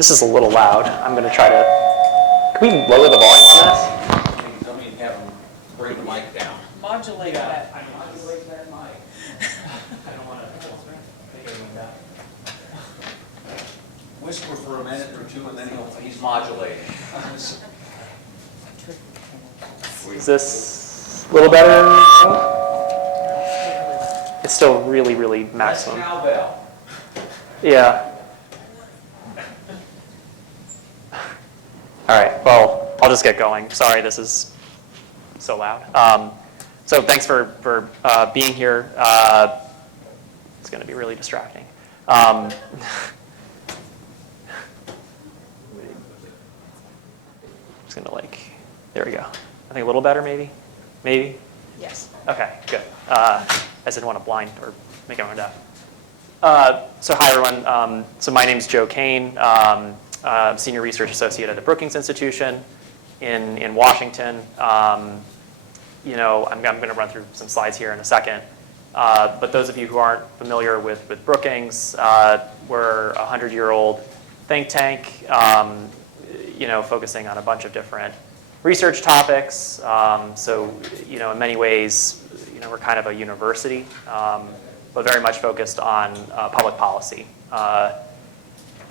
This is a little loud. I'm going to try to, can we lower the volume on this? Tell me and have them bring the mic down. Modulate that. I modulate that mic. I don't want to take anything down. Whisper for a minute or two and then he's modulating. Is this a little better? It's still really, really maximum. That's cowbell. Yeah. All right, well, I'll just get going. Sorry, this is so loud. So thanks for being here. It's going to be really distracting. Just going to there we go. I think a little better maybe? Maybe? Yes. Okay, good. I didn't want to blind or make everyone deaf. So hi everyone. So my name is Joe Kane. I'm Senior Research Associate at the Brookings Institution in Washington. I'm going to run through some slides here in a second. But those of you who aren't familiar with Brookings, we're a 100-year-old think tank, focusing on a bunch of different research topics. So, in many ways, we're kind of a university, but very much focused on public policy.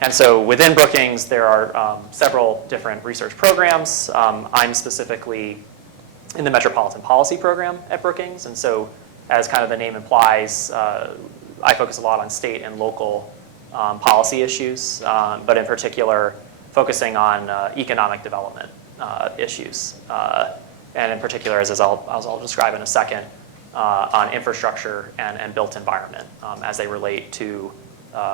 And so within Brookings, there are several different research programs. I'm specifically in the Metropolitan Policy Program at Brookings. And so as kind of the name implies, I focus a lot on state and local policy issues, but in particular, focusing on economic development issues. And in particular, as I'll describe in a second, on infrastructure and built environment as they relate to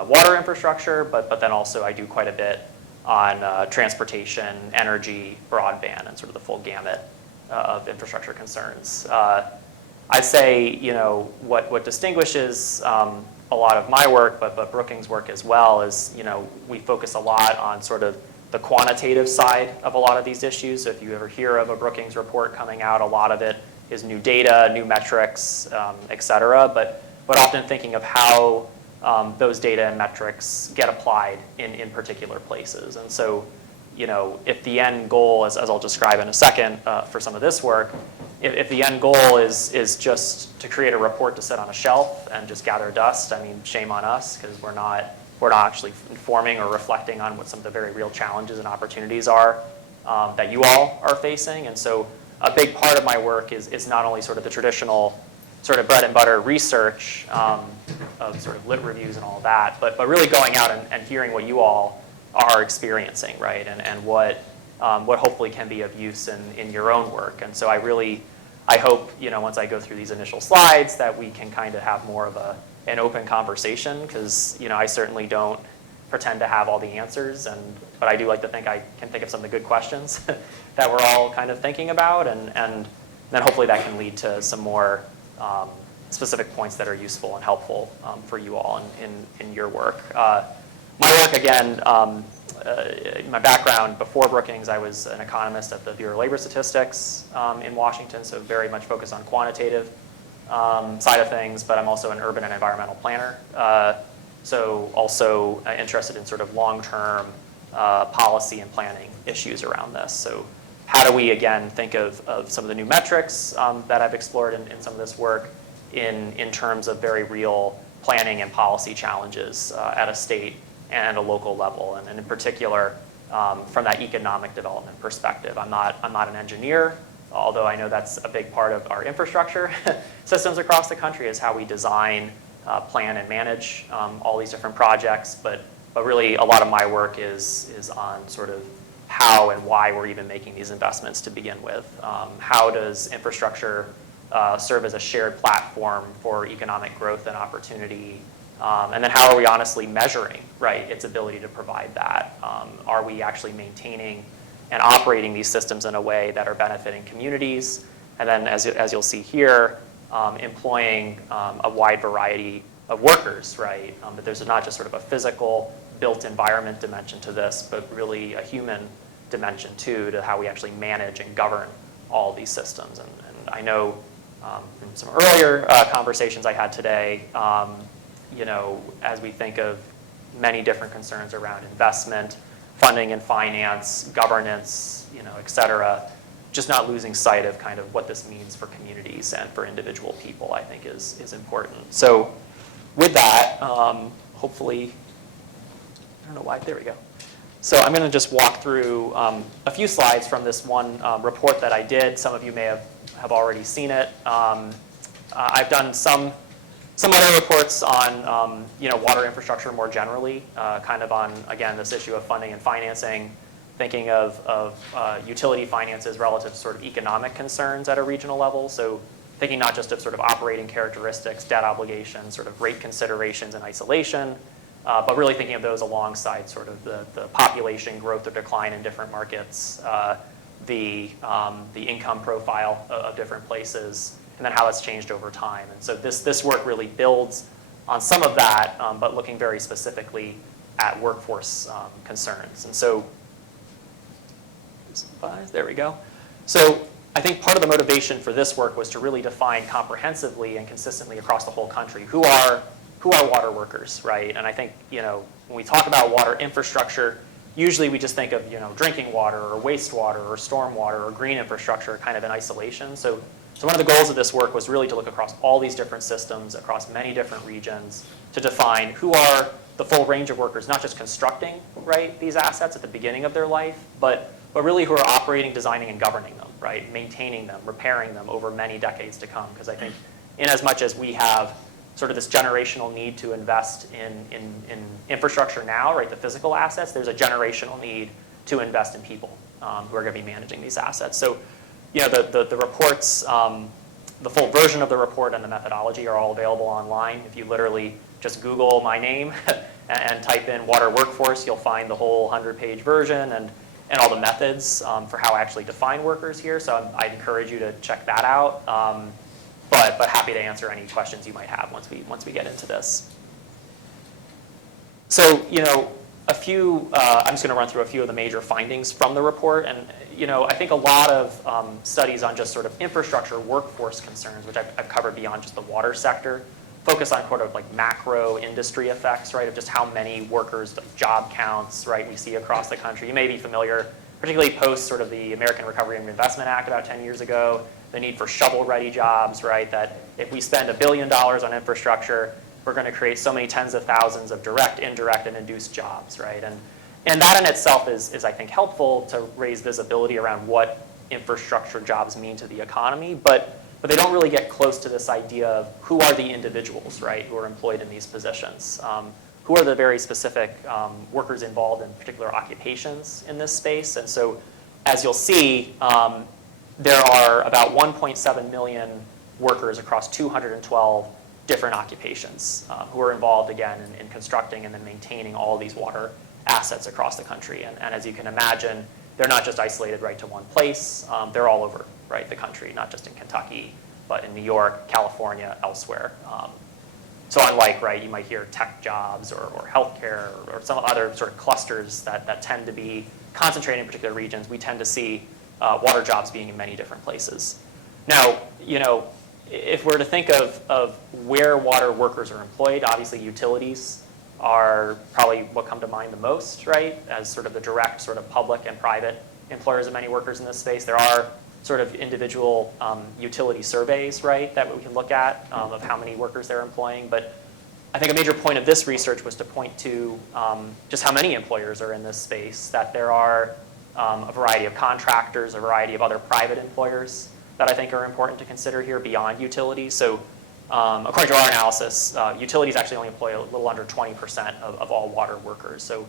water infrastructure, but then also I do quite a bit on transportation, energy, broadband, and sort of the full gamut of infrastructure concerns. I'd say, what distinguishes a lot of my work, but Brookings' work as well, is, we focus a lot on sort of the quantitative side of a lot of these issues. So if you ever hear of a Brookings report coming out, a lot of it is new data, new metrics, et cetera, but often thinking of how those data and metrics get applied in particular places. And so, if the end goal, as I'll describe in a second for some of this work, if the end goal is just to create a report to sit on a shelf and just gather dust, I mean, shame on us, because we're not actually informing or reflecting on what some of the very real challenges and opportunities are that you all are facing. And so a big part of my work is not only sort of the traditional sort of bread and butter research of sort of lit reviews and all of that, but really going out and hearing what you all are experiencing, right? And what hopefully can be of use in your own work. And so I hope, once I go through these initial slides, that we can kind of have more of an open conversation, because, I certainly don't pretend to have all the answers, but I do like to think I can think of some of the good questions that we're all kind of thinking about, and then hopefully that can lead to some more specific points that are useful and helpful for you all in your work. My work, again, my background before Brookings, I was an economist at the Bureau of Labor Statistics in Washington, so very much focused on quantitative side of things, but I'm also an urban and environmental planner. So also interested in sort of long-term policy and planning issues around this. So how do we, again, think of some of the new metrics that I've explored in some of this work in terms of very real planning and policy challenges at a state and a local level, and in particular from that economic development perspective. I'm not an engineer, although I know that's a big part of our infrastructure systems across the country, is how we design, plan, and manage all these different projects. But really, a lot of my work is on sort of how and why we're even making these investments to begin with. How does infrastructure serve as a shared platform for economic growth and opportunity? And then how are we honestly measuring, right, its ability to provide that? Are we actually maintaining and operating these systems in a way that are benefiting communities? And then, as you'll see here, employing a wide variety of workers, right? But there's not just sort of a physical built environment dimension to this, but really a human dimension too, to how we actually manage and govern all these systems. And I know from some earlier conversations I had today, as we think of many different concerns around investment, funding and finance, governance, et cetera, just not losing sight of kind of what this means for communities and for individual people, I think is important. So with that, hopefully, I don't know why, there we go. So I'm going to just walk through a few slides from this one report that I did. Some of you may have already seen it. I've done some other reports on water infrastructure more generally, kind of on, again, this issue of funding and financing, thinking of utility finances relative to sort of economic concerns at a regional level. So thinking not just of sort of operating characteristics, debt obligations, sort of rate considerations in isolation, but really thinking of those alongside sort of the population growth or decline in different markets, the income profile of different places, and then how it's changed over time. And so this work really builds on some of that, but looking very specifically at workforce concerns. And so, there we go. So I think part of the motivation for this work was to really define comprehensively and consistently across the whole country who are water workers, right? And I think when we talk about water infrastructure, usually we just think of drinking water or wastewater or stormwater or green infrastructure kind of in isolation. So one of the goals of this work was really to look across all these different systems, across many different regions, to define who are the full range of workers, not just constructing, right, these assets at the beginning of their life, but really who are operating, designing, and governing them, right, maintaining them, repairing them over many decades to come. Because I think in as much as we have sort of this generational need to invest in infrastructure now, right, the physical assets, there's a generational need to invest in people who are going to be managing these assets. So the reports, the full version of the report and the methodology are all available online. If you literally just Google my name and type in water workforce, you'll find the whole 100-page version and all the methods for how I actually define workers here. So I'd encourage you to check that out. But happy to answer any questions you might have once we get into this. So I'm just going to run through a few of the major findings from the report. And I think a lot of studies on just sort of infrastructure workforce concerns, which I've covered beyond just the water sector, focus on sort of like macro industry effects, right, of just how many workers, job counts, right, we see across the country. You may be familiar, particularly post sort of the American Recovery and Reinvestment Act about 10 years ago, the need for shovel-ready jobs, right, that if we spend $1 billion on infrastructure, we're going to create so many tens of thousands of direct, indirect, and induced jobs, right? And that in itself is, I think, helpful to raise visibility around what infrastructure jobs mean to the economy, but they don't really get close to this idea of who are the individuals, right, who are employed in these positions. Who are the very specific workers involved in particular occupations in this space? And so, as you'll see, there are about 1.7 million workers across 212 different occupations who are involved, again, in constructing and then maintaining all of these water assets across the country. And as you can imagine, they're not just isolated right to one place. They're all over, right, the country, not just in Kentucky, but in New York, California, elsewhere. So unlike, right, you might hear tech jobs or healthcare or some other sort of clusters that tend to be concentrated in particular regions, we tend to see water jobs being in many different places. Now, if we're to think of where water workers are employed, obviously utilities are probably what come to mind the most, right, as sort of the direct sort of public and private employers of many workers in this space. There are sort of individual utility surveys, right, that we can look at of how many workers they're employing. But I think a major point of this research was to point to just how many employers are in this space, that there are a variety of contractors, a variety of other private employers that I think are important to consider here beyond utilities. So according to our analysis, utilities actually only employ a little under 20% of all water workers. So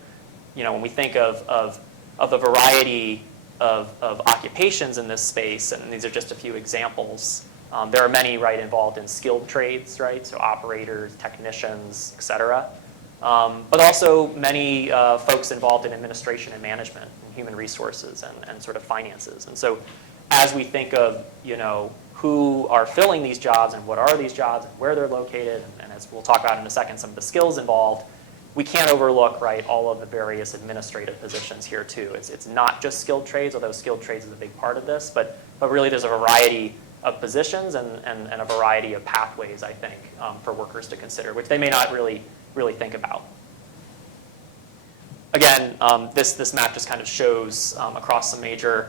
when we think of the variety of occupations in this space, and these are just a few examples, there are many, right, involved in skilled trades, right, so operators, technicians, et cetera. But also many folks involved in administration and management and human resources and sort of finances. And so as we think of, who are filling these jobs and what are these jobs and where they're located, and as we'll talk about in a second, some of the skills involved, we can't overlook, right, all of the various administrative positions here too. It's not just skilled trades, although skilled trades is a big part of this, but really there's a variety of positions and a variety of pathways, I think, for workers to consider, which they may not really think about. again, this map just kind of shows across some major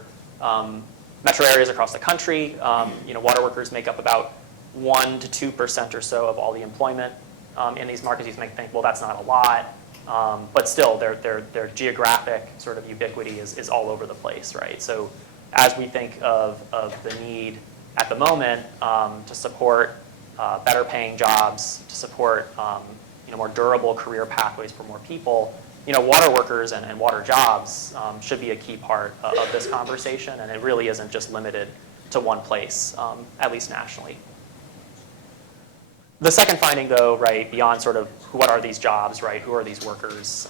metro areas across the country. Water workers make up about 1% to 2% or so of all the employment in these markets. You might think, well, that's not a lot, but still, their geographic sort of ubiquity is all over the place, right? So as we think of the need at the moment to support better paying jobs, to support more durable career pathways for more people, water workers and water jobs should be a key part of this conversation, and it really isn't just limited to one place, at least nationally. The second finding, though, right, beyond sort of what are these jobs, right, who are these workers,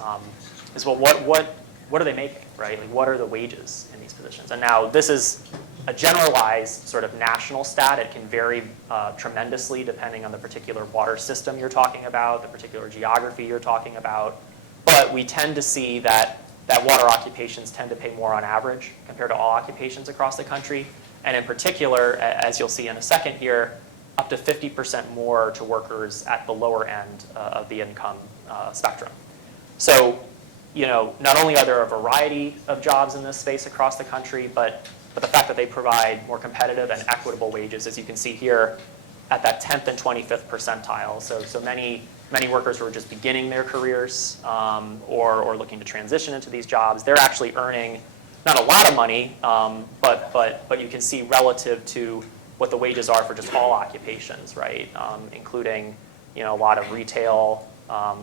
is well, what are they making, right? Like, what are the wages in these positions? And now this is a generalized sort of national stat. It can vary tremendously depending on the particular water system you're talking about, the particular geography you're talking about. But we tend to see that water occupations tend to pay more on average compared to all occupations across the country. And in particular, as you'll see in a second here, up to 50% more to workers at the lower end of the income spectrum. So, not only are there a variety of jobs in this space across the country, but the fact that they provide more competitive and equitable wages, as you can see here, at that 10th and 25th percentile. So many workers who are just beginning their careers or looking to transition into these jobs, they're actually earning not a lot of money, but you can see relative to what the wages are for just all occupations, right? Including a lot of retail,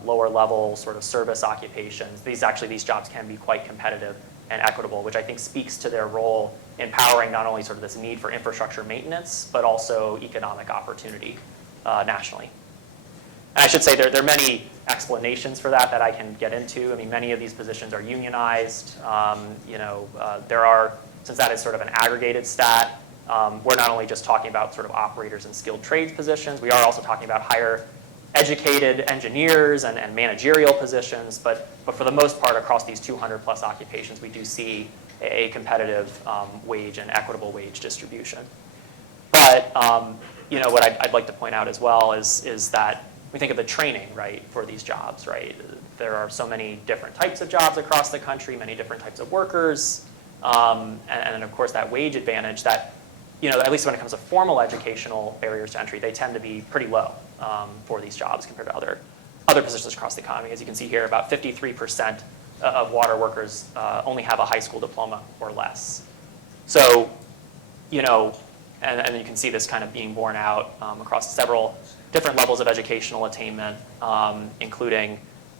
lower level sort of service occupations. These jobs can be quite competitive and equitable, which I think speaks to their role in powering not only sort of this need for infrastructure maintenance, but also economic opportunity nationally. And I should say there are many explanations for that I can get into. I mean, many of these positions are unionized. There are, since that is sort of an aggregated stat, we're not only just talking about sort of operators and skilled trades positions, we are also talking about higher educated engineers and managerial positions, but for the most part across these 200 plus occupations, we do see a competitive wage and equitable wage distribution. But what I'd like to point out as well is that we think of the training, right, for these jobs, right? There are so many different types of jobs across the country, many different types of workers, and of course that wage advantage that, at least when it comes to formal educational barriers to entry, they tend to be pretty low for these jobs compared to other positions across the economy. As you can see here, about 53% of water workers only have a high school diploma or less. So, and you can see this kind of being borne out across several different levels of educational attainment, including,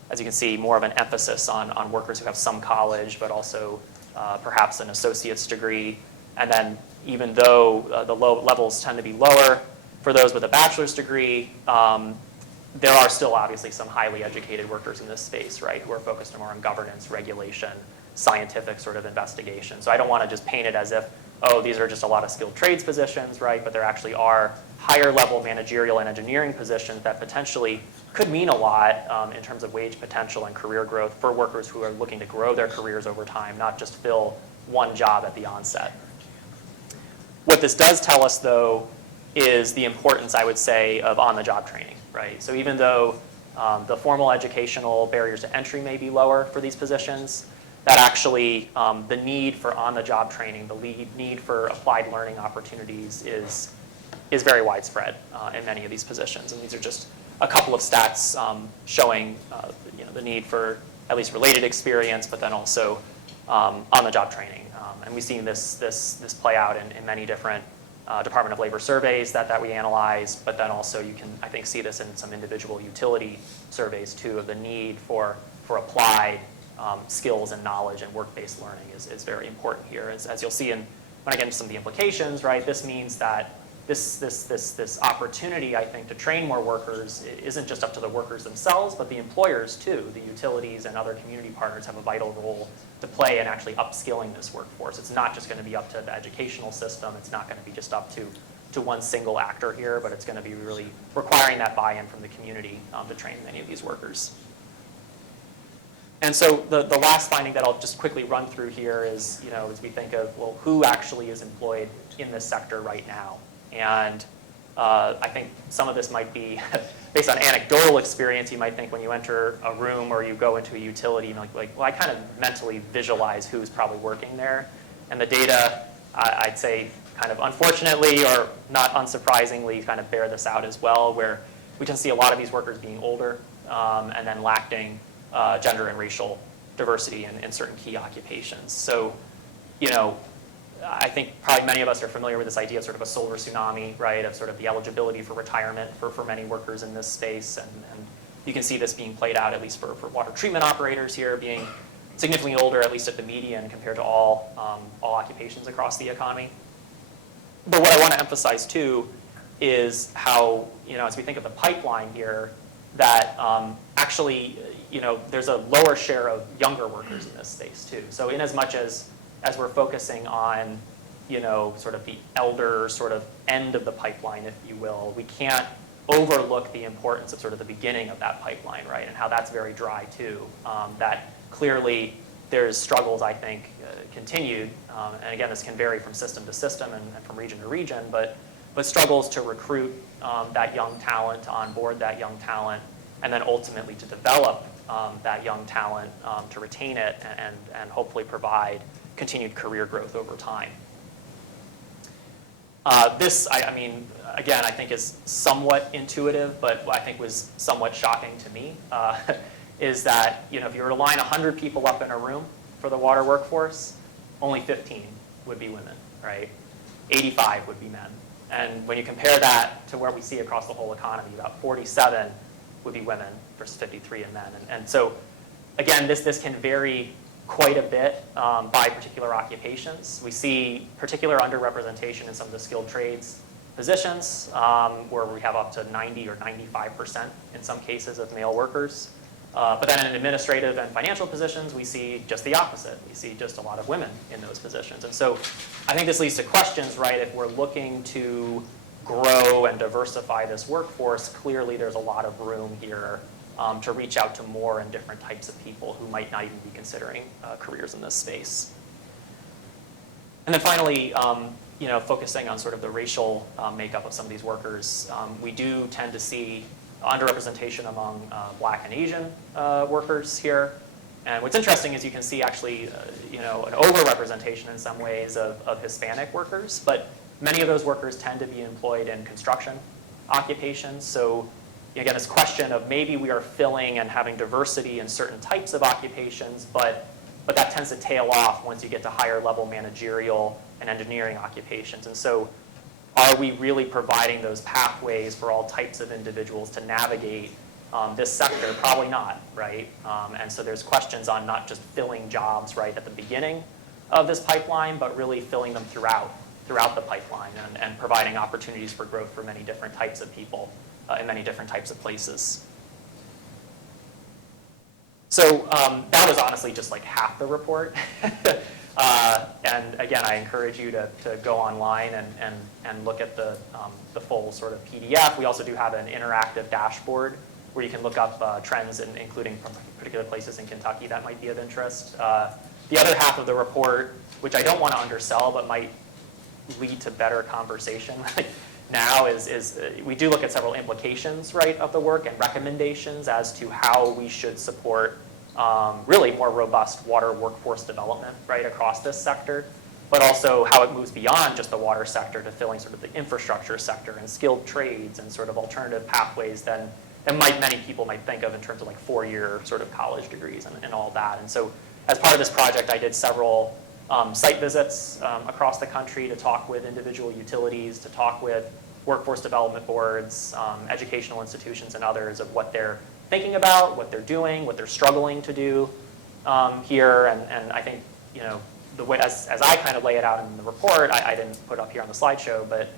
as you can see, more of an emphasis on workers who have some college, but also perhaps an associate's degree. And then even though the low levels tend to be lower for those with a bachelor's degree, there are still obviously some highly educated workers in this space, right, who are focused more on governance, regulation, scientific sort of investigation. So I don't want to just paint it as if, oh, these are just a lot of skilled trades positions, right, but there actually are higher level managerial and engineering positions that potentially could mean a lot in terms of wage potential and career growth for workers who are looking to grow their careers over time, not just fill one job at the onset. What this does tell us, though, is the importance, I would say, of on-the-job training, right? So even though the formal educational barriers to entry may be lower for these positions, that actually the need for on-the-job training, the need for applied learning opportunities is very widespread in many of these positions. And these are just a couple of stats showing the need for at least related experience, but then also on-the-job training. And we've seen this play out in many different Department of Labor surveys that we analyze, but then also you can, I think, see this in some individual utility surveys too, of the need for applied skills and knowledge and work-based learning is very important here. As you'll see when I get into some of the implications, right, this means that this opportunity, I think, to train more workers isn't just up to the workers themselves, but the employers too. The utilities and other community partners have a vital role to play in actually upskilling this workforce. It's not just going to be up to the educational system. It's not going to be just up to one single actor here, but it's going to be really requiring that buy-in from the community to train many of these workers. And so the last finding that I'll just quickly run through here is, as we think of, well, who actually is employed in this sector right now? And I think some of this might be based on anecdotal experience. You might think when you enter a room or you go into a utility, you're like, well, I kind of mentally visualize who's probably working there. And the data, I'd say, kind of unfortunately or not unsurprisingly, kind of bear this out as well, where we can see a lot of these workers being older and then lacking gender and racial diversity in certain key occupations. So, I think probably many of us are familiar with this idea of sort of a solar tsunami, right, of sort of the eligibility for retirement for many workers in this space. And you can see this being played out, at least for water treatment operators here, being significantly older, at least at the median, compared to all occupations across the economy. But what I want to emphasize, too, is how, as we think of the pipeline here, that actually, there's a lower share of younger workers in this space, too. So in as much as we're focusing on, sort of the elder sort of end of the pipeline, if you will, we can't overlook the importance of sort of the beginning of that pipeline, right, and how that's very dry, too. That clearly there's struggles, I think, continued, and again, this can vary from system to system and from region to region, but struggles to recruit that young talent, to onboard that young talent, and then ultimately to develop that young talent, to retain it, and hopefully provide continued career growth over time. This, again, I think is somewhat intuitive, but what I think was somewhat shocking to me is that, if you were to line 100 people up in a room for the water workforce, only 15 would be women, right? 85 would be men. And when you compare that to where we see across the whole economy, about 47 would be women versus 53 in men. And so, again, this can vary quite a bit by particular occupations. We see particular underrepresentation in some of the skilled trades positions, where we have up to 90 or 95% in some cases of male workers. But then in administrative and financial positions, we see just the opposite. We see just a lot of women in those positions. And so I think this leads to questions, right? If we're looking to grow and diversify this workforce, clearly there's a lot of room here to reach out to more and different types of people who might not even be considering careers in this space. And then finally, focusing on sort of the racial makeup of some of these workers, we do tend to see underrepresentation among Black and Asian workers here. And what's interesting is you can see actually, an overrepresentation in some ways of Hispanic workers, but many of those workers tend to be employed in construction occupations. So again, this question of maybe we are filling and having diversity in certain types of occupations, but that tends to tail off once you get to higher level managerial and engineering occupations. And so are we really providing those pathways for all types of individuals to navigate this sector? Probably not, right? And so there's questions on not just filling jobs right at the beginning of this pipeline, but really filling them throughout the pipeline and providing opportunities for growth for many different types of people in many different types of places. So that was honestly just like half the report. And again, I encourage you to go online and look at the full sort of PDF. We also do have an interactive dashboard where you can look up trends, including from particular places in Kentucky that might be of interest. The other half of the report, which I don't want to undersell, but might lead to better conversation now, is we do look at several implications, right, of the work and recommendations as to how we should support really more robust water workforce development right across this sector, but also how it moves beyond just the water sector to filling sort of the infrastructure sector and skilled trades and sort of alternative pathways than many people might think of in terms of like 4-year sort of college degrees and all that. And so as part of this project, I did several site visits across the country to talk with individual utilities, to talk with workforce development boards, educational institutions, and others of what they're thinking about, what they're doing, what they're struggling to do here. And I think, the way, as I kind of lay it out in the report, I didn't put up here on the slideshow, but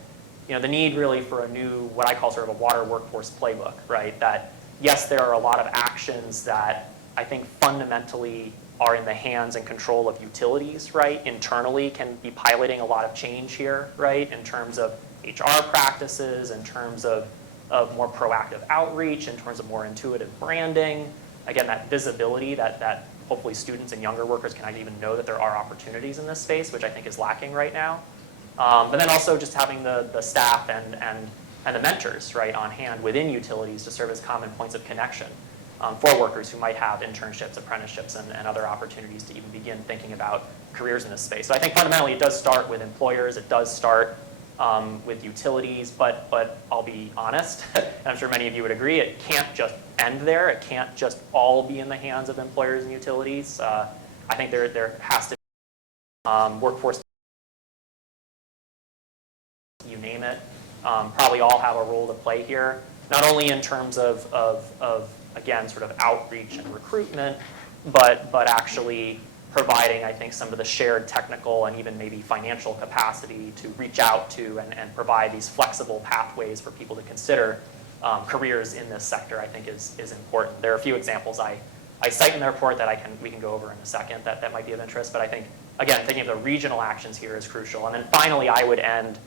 the need really for a new, what I call sort of a water workforce playbook, right? That yes, there are a lot of actions that I think fundamentally are in the hands and control of utilities, right? Internally can be piloting a lot of change here, right? In terms of HR practices, in terms of more proactive outreach, in terms of more intuitive branding. Again, that visibility that hopefully students and younger workers can even know that there are opportunities in this space, which I think is lacking right now. But then also just having the staff and and the mentors, right, on hand within utilities to serve as common points of connection for workers who might have internships, apprenticeships, and other opportunities to even begin thinking about careers in this space. So I think fundamentally it does start with employers, it does start with utilities, but I'll be honest, and I'm sure many of you would agree, it can't just end there. It can't just all be in the hands of employers and utilities. I think there has to be workforce, you name it, probably all have a role to play here, not only in terms of again, sort of outreach and recruitment, but actually providing, I think, some of the shared technical and even maybe financial capacity to reach out to and provide these flexible pathways for people to consider careers in this sector, I think is important. There are a few examples I cite in the report that we can go over in a second that might be of interest, but I think, again, thinking of the regional actions here is crucial. And then finally, I would end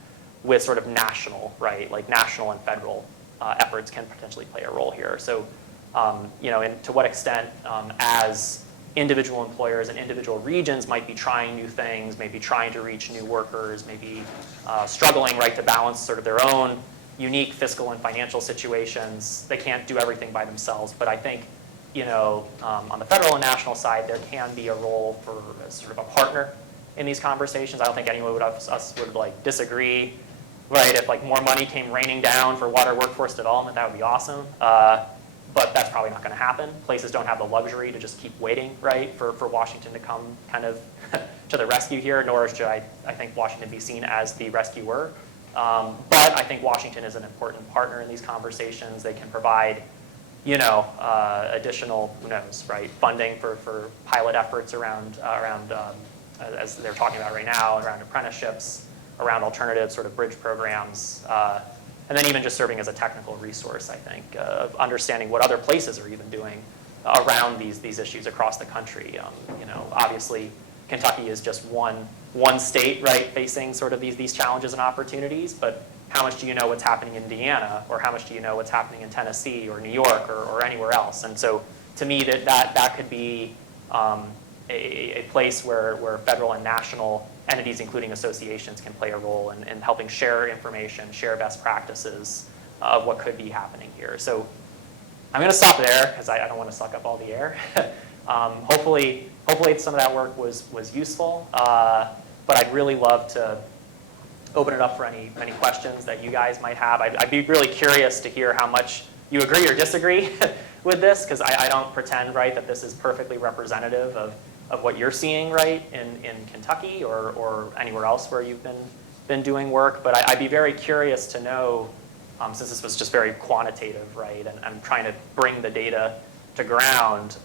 with sort of national, right? Like national and federal efforts can potentially play a role here. So, and to what extent as individual employers and individual regions might be trying new things, maybe trying to reach new workers, maybe struggling, right, to balance sort of their own unique fiscal and financial situations. They can't do everything by themselves, but I think, on the federal and national side, there can be a role for sort of a partner in these conversations. I don't think anyone would like disagree, right? If like more money came raining down for water workforce development, that would be awesome. But that's probably not going to happen. Places don't have the luxury to just keep waiting, right, for Washington to come kind of to the rescue here, nor should I think Washington be seen as the rescuer. But I think Washington is an important partner in these conversations. They can provide, additional, who knows, right, funding for pilot efforts around as they're talking about right now, around apprenticeships, around alternative sort of bridge programs, and then even just serving as a technical resource, I think, of understanding what other places are even doing around these issues across the country. Obviously, Kentucky is just one state, right, facing sort of these challenges and opportunities, but how much do you know what's happening in Indiana, or how much do you know what's happening in Tennessee or New York or anywhere else? And so to me, that could be a place where federal and national entities, including associations, can play a role in helping share information, share best practices of what could be happening here. So I'm going to stop there because I don't want to suck up all the air. Hopefully some of that work was useful, but I'd really love to open it up for any questions that you guys might have. I'd be really curious to hear how much you agree or disagree with this, because I don't pretend, right, that this is perfectly representative of what you're seeing, right, in Kentucky or anywhere else where you've been doing work. But I'd be very curious to know, since this was just very quantitative, right, and I'm trying to bring the data to ground,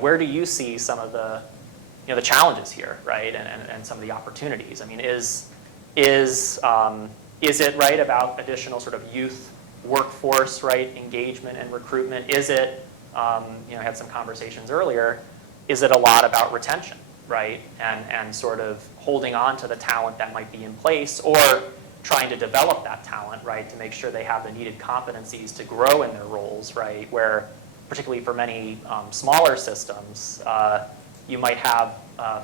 where do you see some of the challenges here, right, and some of the opportunities? I mean, is it, right, about additional sort of youth workforce, right, engagement and recruitment? Is it, I had some conversations earlier, is it a lot about retention, right, and sort of holding on to the talent that might be in place, or trying to develop that talent, right, to make sure they have the needed competencies to grow in their roles, right, where particularly for many smaller systems, you might have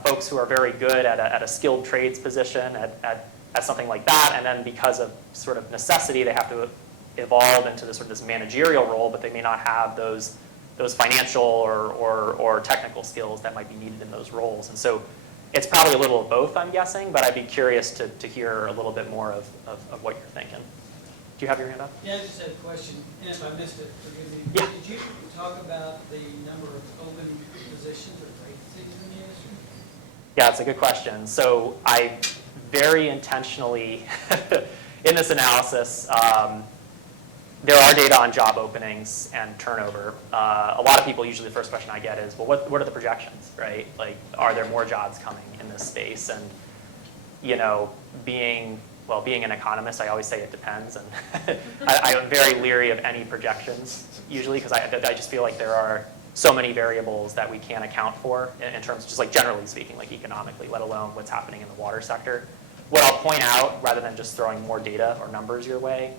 folks who are very good at a skilled trades position, at something like that, and then because of sort of necessity, they have to evolve into this managerial role, but they may not have those financial or technical skills that might be needed in those roles. And so it's probably a little of both, I'm guessing, but I'd be curious to hear a little bit more of what you're thinking. Do you have your hand up? Yeah, I just had a question, and if I missed it, forgive me. Yeah. Did you talk about the number of open positions or vacancies in the industry? Yeah, it's a good question. So I very intentionally, in this analysis, there are data on job openings and turnover. A lot of people, usually the first question I get is, well, what are the projections, right? Like, are there more jobs coming in this space? And, being an economist, I always say it depends. And I'm very leery of any projections, usually, because I just feel like there are so many variables that we can't account for in terms of just like generally speaking, like economically, let alone what's happening in the water sector. What I'll point out, rather than just throwing more data or numbers your way,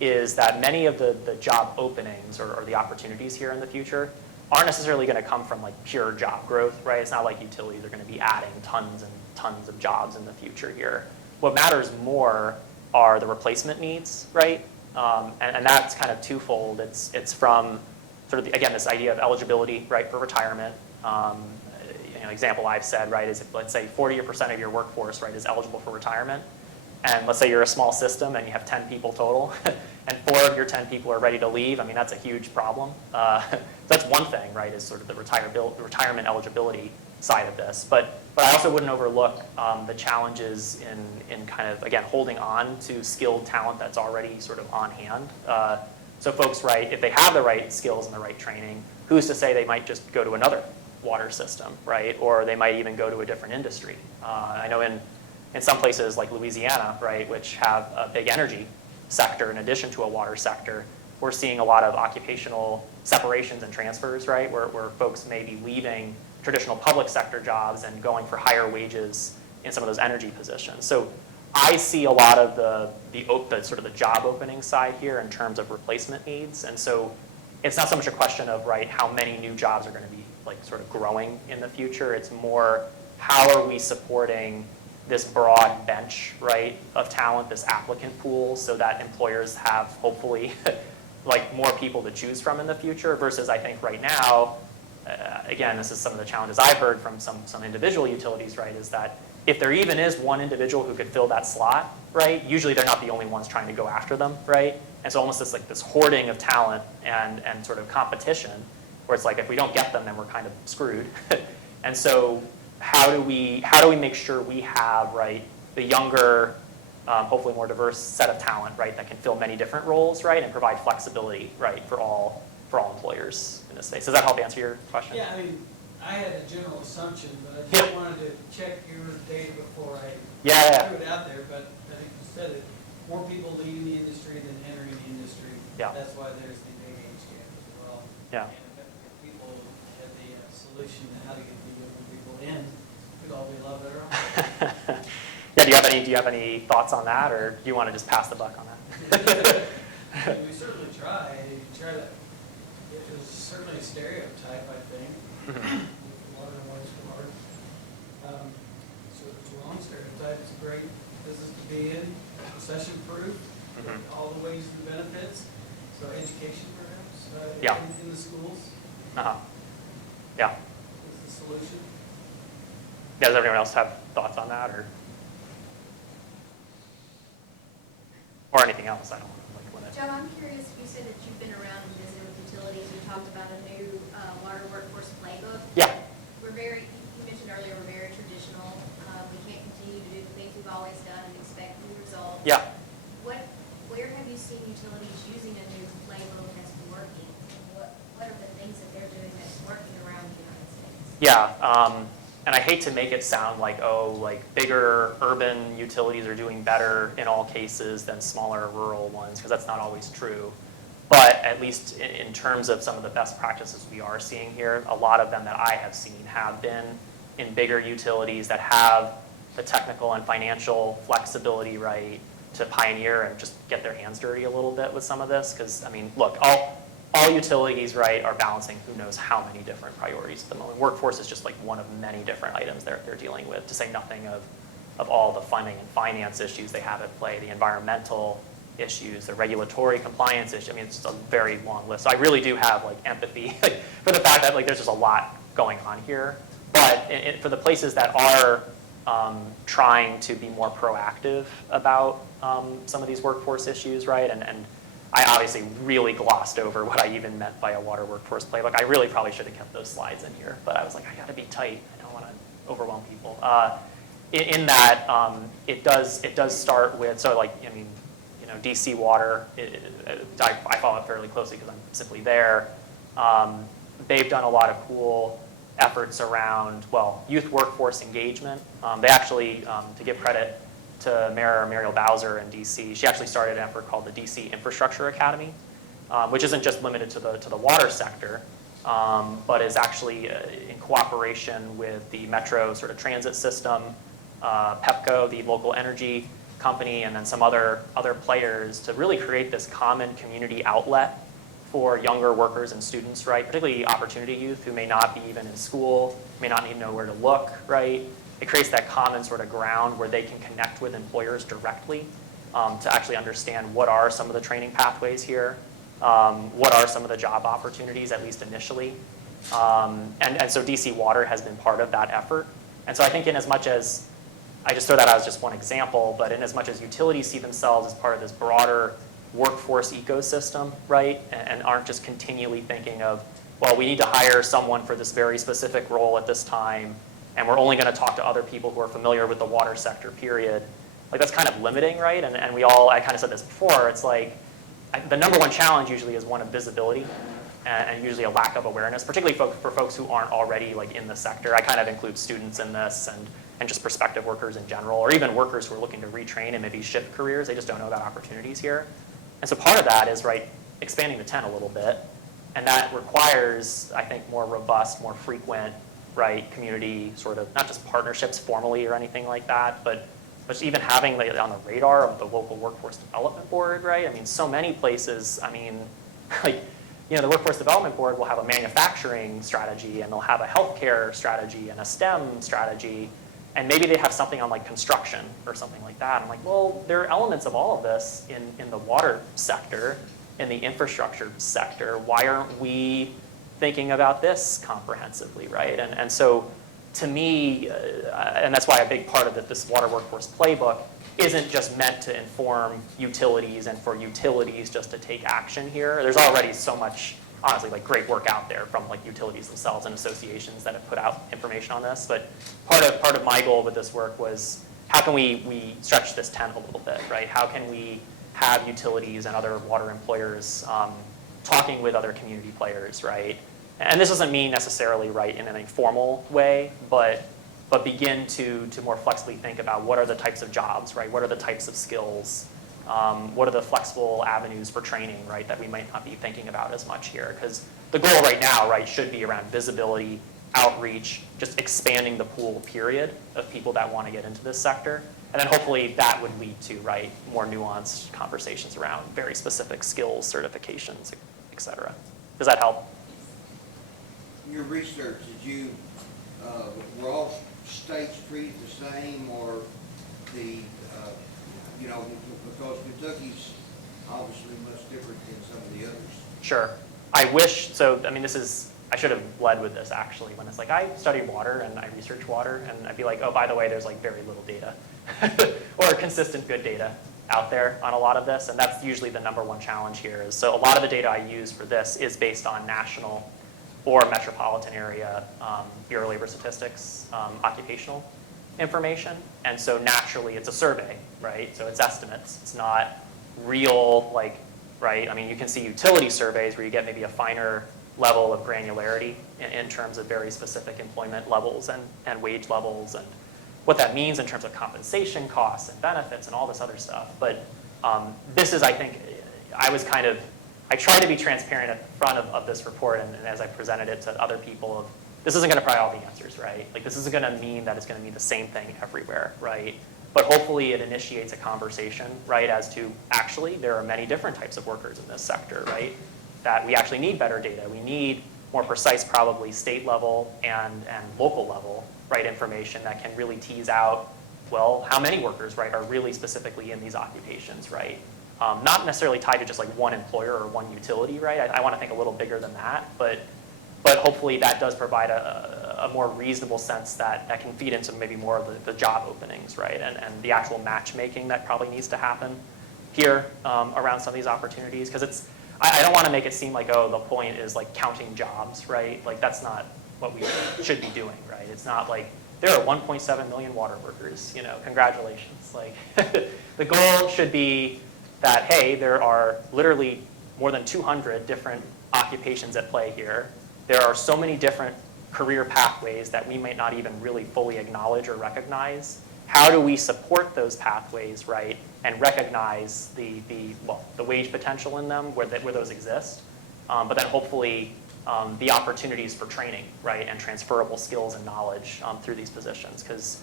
is that many of the job openings or the opportunities here in the future aren't necessarily going to come from like pure job growth, right? It's not like utilities are going to be adding tons and tons of jobs in the future here. What matters more are the replacement needs, right? And that's kind of twofold. It's from sort of, again, this idea of eligibility, right, for retirement. Example I've said, right, is if, let's say 40% of your workforce, right, is eligible for retirement, and let's say you're a small system and you have 10 people total, and 4 of your 10 people are ready to leave, I mean, that's a huge problem. That's one thing, right, is sort of the retirement eligibility side of this. But I also wouldn't overlook the challenges in kind of, again, holding on to skilled talent that's already sort of on hand. So folks, right, if they have the right skills and the right training, who's to say they might just go to another water system, right? Or they might even go to a different industry. I know in some places like Louisiana, right, which have a big energy sector in addition to a water sector, we're seeing a lot of occupational separations and transfers, right, where folks may be leaving traditional public sector jobs and going for higher wages in some of those energy positions. So I see a lot of the sort of the job opening side here in terms of replacement needs. And so it's not so much a question of, right, how many new jobs are going to be like sort of growing in the future. It's more, how are we supporting this broad bench, right, of talent, this applicant pool, so that employers have hopefully like more people to choose from in the future, versus I think right now, again, this is some of the challenges I've heard from some individual utilities, right, is that if there even is one individual who could fill that slot, right, usually they're not the only ones trying to go after them, right? And so almost this hoarding of talent and sort of competition, where it's like, if we don't get them, then we're kind of screwed. And so how do we make sure we have, right, the younger, hopefully more diverse set of talent, right, that can fill many different roles, right, and provide flexibility, right, for all employers in this space. Does that help answer your question? Yeah, I mean, I had a general assumption, but I just wanted to check your data before I threw it out there. But I think you said it, more people leaving the industry than entering the industry. Yeah. That's why there's the big age gap as well. Yeah. And if people had the solution to how to get the younger people in, we'd all be a lot better off. Yeah, do you have any thoughts on that, or do you want to just pass the buck on that? We certainly try. It was certainly a stereotype, I think. Water and wastewater. So it's a wrong stereotype. It's a great business to be in, recession-proof, all the ways and benefits. So education, perhaps, in the schools. Yeah. Is the solution. Yeah, does everyone else have thoughts on that, or anything else? I don't like when it. Joe, I'm curious, you said that you've been around and visited with utilities. You talked about a new water workforce playbook. Yeah. You mentioned earlier, we're very traditional. We can't continue to do the things we've always done and expect new results. Yeah. Where have you seen utilities using a new playbook that's working? What are the things that they're doing that's working around the United States? Yeah. And I hate to make it sound like, bigger urban utilities are doing better in all cases than smaller rural ones, because that's not always true. But at least in terms of some of the best practices we are seeing here, a lot of them that I have seen have been in bigger utilities that have the technical and financial flexibility, right, to pioneer and just get their hands dirty a little bit with some of this. Because, I mean, look, all utilities, right, are balancing who knows how many different priorities at the moment. Workforce is just like one of many different items they're dealing with, to say nothing of all the funding and finance issues they have at play, the environmental issues, the regulatory compliance issue. I mean, it's just a very long list. So I really do have empathy for the fact that there's just a lot going on here. But for the places that are trying to be more proactive about some of these workforce issues, right, and I obviously really glossed over what I even meant by a water workforce playbook. I really probably should have kept those slides in here, but I was like, I got to be tight. I don't want to overwhelm people. In that, it does start with, so DC Water, I follow it fairly closely because I'm simply there. They've done a lot of cool efforts around, youth workforce engagement. They actually, to give credit to Mayor Muriel Bowser in DC, she actually started an effort called the DC Infrastructure Academy, which isn't just limited to the water sector, but is actually in cooperation with the Metro sort of transit system, PEPCO, the local energy company, and then some other players to really create this common community outlet for younger workers and students, right? Particularly opportunity youth who may not be even in school, may not even know where to look, right? It creates that common sort of ground where they can connect with employers directly to actually understand what are some of the training pathways here, what are some of the job opportunities, at least initially. And so DC Water has been part of that effort. And so I think in as much as, I just throw that out as just one example, but in as much as utilities see themselves as part of this broader workforce ecosystem, right, and aren't just continually thinking of, well, we need to hire someone for this very specific role at this time, and we're only going to talk to other people who are familiar with the water sector, period. Like, that's kind of limiting, right? And we all, I kind of said this before, it's like, the number one challenge usually is one of visibility and usually a lack of awareness, particularly for folks who aren't already like in the sector. I kind of include students in this and just prospective workers in general, or even workers who are looking to retrain and maybe shift careers. They just don't know about opportunities here. And so part of that is, right, expanding the tent a little bit. And that requires, I think, more robust, more frequent, right, community sort of, not just partnerships formally or anything like that, but just even having like, on the radar of the local workforce development board, right? I mean, so many places, I mean, like, you know, the workforce development board will have a manufacturing strategy, and they'll have a healthcare strategy and a STEM strategy, and maybe they have something on like construction or something like that. I'm like, well, there are elements of all of this in the water sector, in the infrastructure sector. Why aren't we thinking about this comprehensively, right? And so to me, and that's why a big part of this water workforce playbook isn't just meant to inform utilities and for utilities just to take action here. There's already so much, honestly, like great work out there from like utilities themselves and associations that have put out information on this. But part of my goal with this work was, how can we stretch this tent a little bit, right? How can we have utilities and other water employers talking with other community players, right? And this doesn't mean necessarily, right, in a formal way, but begin to more flexibly think about what are the types of jobs, right? What are the types of skills? What are the flexible avenues for training, right, that we might not be thinking about as much here? Because the goal right now, right, should be around visibility, outreach, just expanding the pool, period, of people that want to get into this sector. And then hopefully that would lead to, right, more nuanced conversations around very specific skills, certifications, et cetera. Does that help? Your research, were all states treated the same, or because Kentucky's obviously much different than some of the others? Sure. I wish, so I mean, I should have led with this actually, when it's like, I study water and I research water, and I'd be like, oh, by the way, there's like very little data or consistent good data out there on a lot of this, and that's usually the number one challenge here. Is so a lot of the data I use for this is based on national or metropolitan area Bureau of Labor Statistics occupational information, and so naturally it's a survey, right? So it's estimates. It's not real, like, right? I mean, you can see utility surveys where you get maybe a finer level of granularity in terms of very specific employment levels and wage levels and what that means in terms of compensation costs and benefits and all this other stuff. But this is, I think, I tried to be transparent at the front of this report, and as I presented it to other people, this isn't going to provide all the answers, right? Like, this isn't going to mean that it's going to mean the same thing everywhere, right? But hopefully it initiates a conversation, right, as to actually there are many different types of workers in this sector, right? That we actually need better data. We need more precise, probably state level and local level, right, information that can really tease out, well, how many workers, right, are really specifically in these occupations, right? Not necessarily tied to just like one employer or one utility, right? I want to think a little bigger than that, but hopefully that does provide a more reasonable sense that can feed into maybe more of the job openings, right? And the actual matchmaking that probably needs to happen here around some of these opportunities. Because I don't want to make it seem like, oh, the point is like counting jobs, right? Like, that's not what we should be doing, right? It's not like there are 1.7 million water workers, congratulations. Like, the goal should be that, hey, there are literally more than 200 different occupations at play here. There are so many different career pathways that we might not even really fully acknowledge or recognize. How do we support those pathways, right, and recognize the wage potential in them where those exist, but then hopefully the opportunities for training, right, and transferable skills and knowledge through these positions. Because,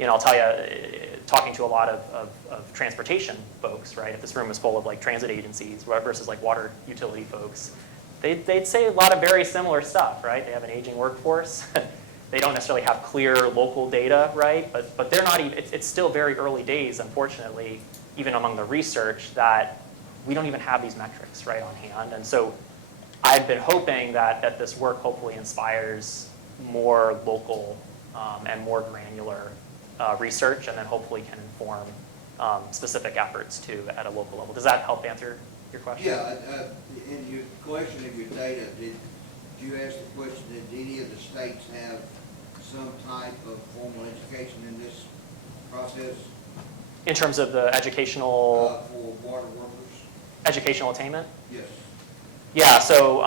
I'll tell you, talking to a lot of transportation folks, right, if this room is full of like transit agencies versus like water utility folks, they'd say a lot of very similar stuff, right? They have an aging workforce. They don't necessarily have clear local data, right? But they're not even, it's still very early days, unfortunately, even among the research, that we don't even have these metrics right on hand. And so I've been hoping that this work hopefully inspires more local and more granular research, and then hopefully can inform specific efforts too at a local level. Does that help answer your question? Yeah, in your collection of your data, did you ask the question, did any of the states have some type of formal education in this process? In terms of the educational For water workers? educational attainment? Yes. Yeah, so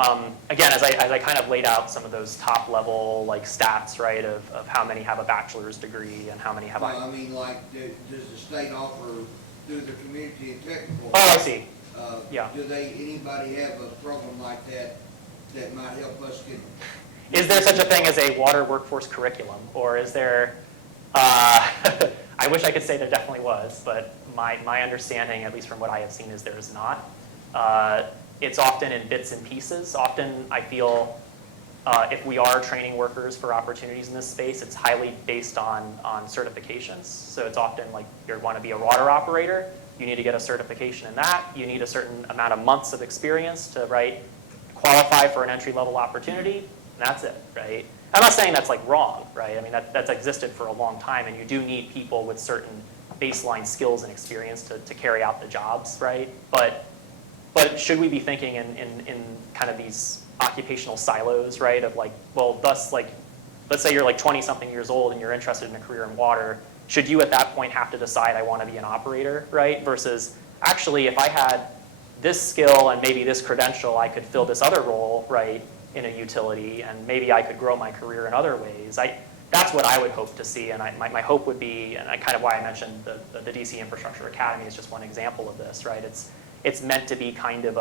again, as I kind of laid out some of those top level like stats, right, of how many have a bachelor's degree and how many have I mean, like, does the state offer, through the community and technical? Oh, I see. Yeah. Do anybody have a program like that that might help us get? Is there such a thing as a water workforce curriculum, or is there, I wish I could say there definitely was, but my understanding, at least from what I have seen, is there is not. It's often in bits and pieces. Often I feel if we are training workers for opportunities in this space, it's highly based on certifications. So it's often like you want to be a water operator, you need to get a certification in that. You need a certain amount of months of experience to qualify for an entry-level opportunity, and that's it, right? I'm not saying that's like wrong, right? I mean, that's existed for a long time, and you do need people with certain baseline skills and experience to carry out the jobs, right? But should we be thinking in kind of these occupational silos, right? Of like, well, thus like, let's say you're like 20-something years old and you're interested in a career in water. Should you at that point have to decide I want to be an operator, right? Versus actually, if I had this skill and maybe this credential, I could fill this other role, right, in a utility, and maybe I could grow my career in other ways. That's what I would hope to see, and my hope would be, and kind of why I mentioned the DC Infrastructure Academy is just one example of this, right? It's meant to be kind of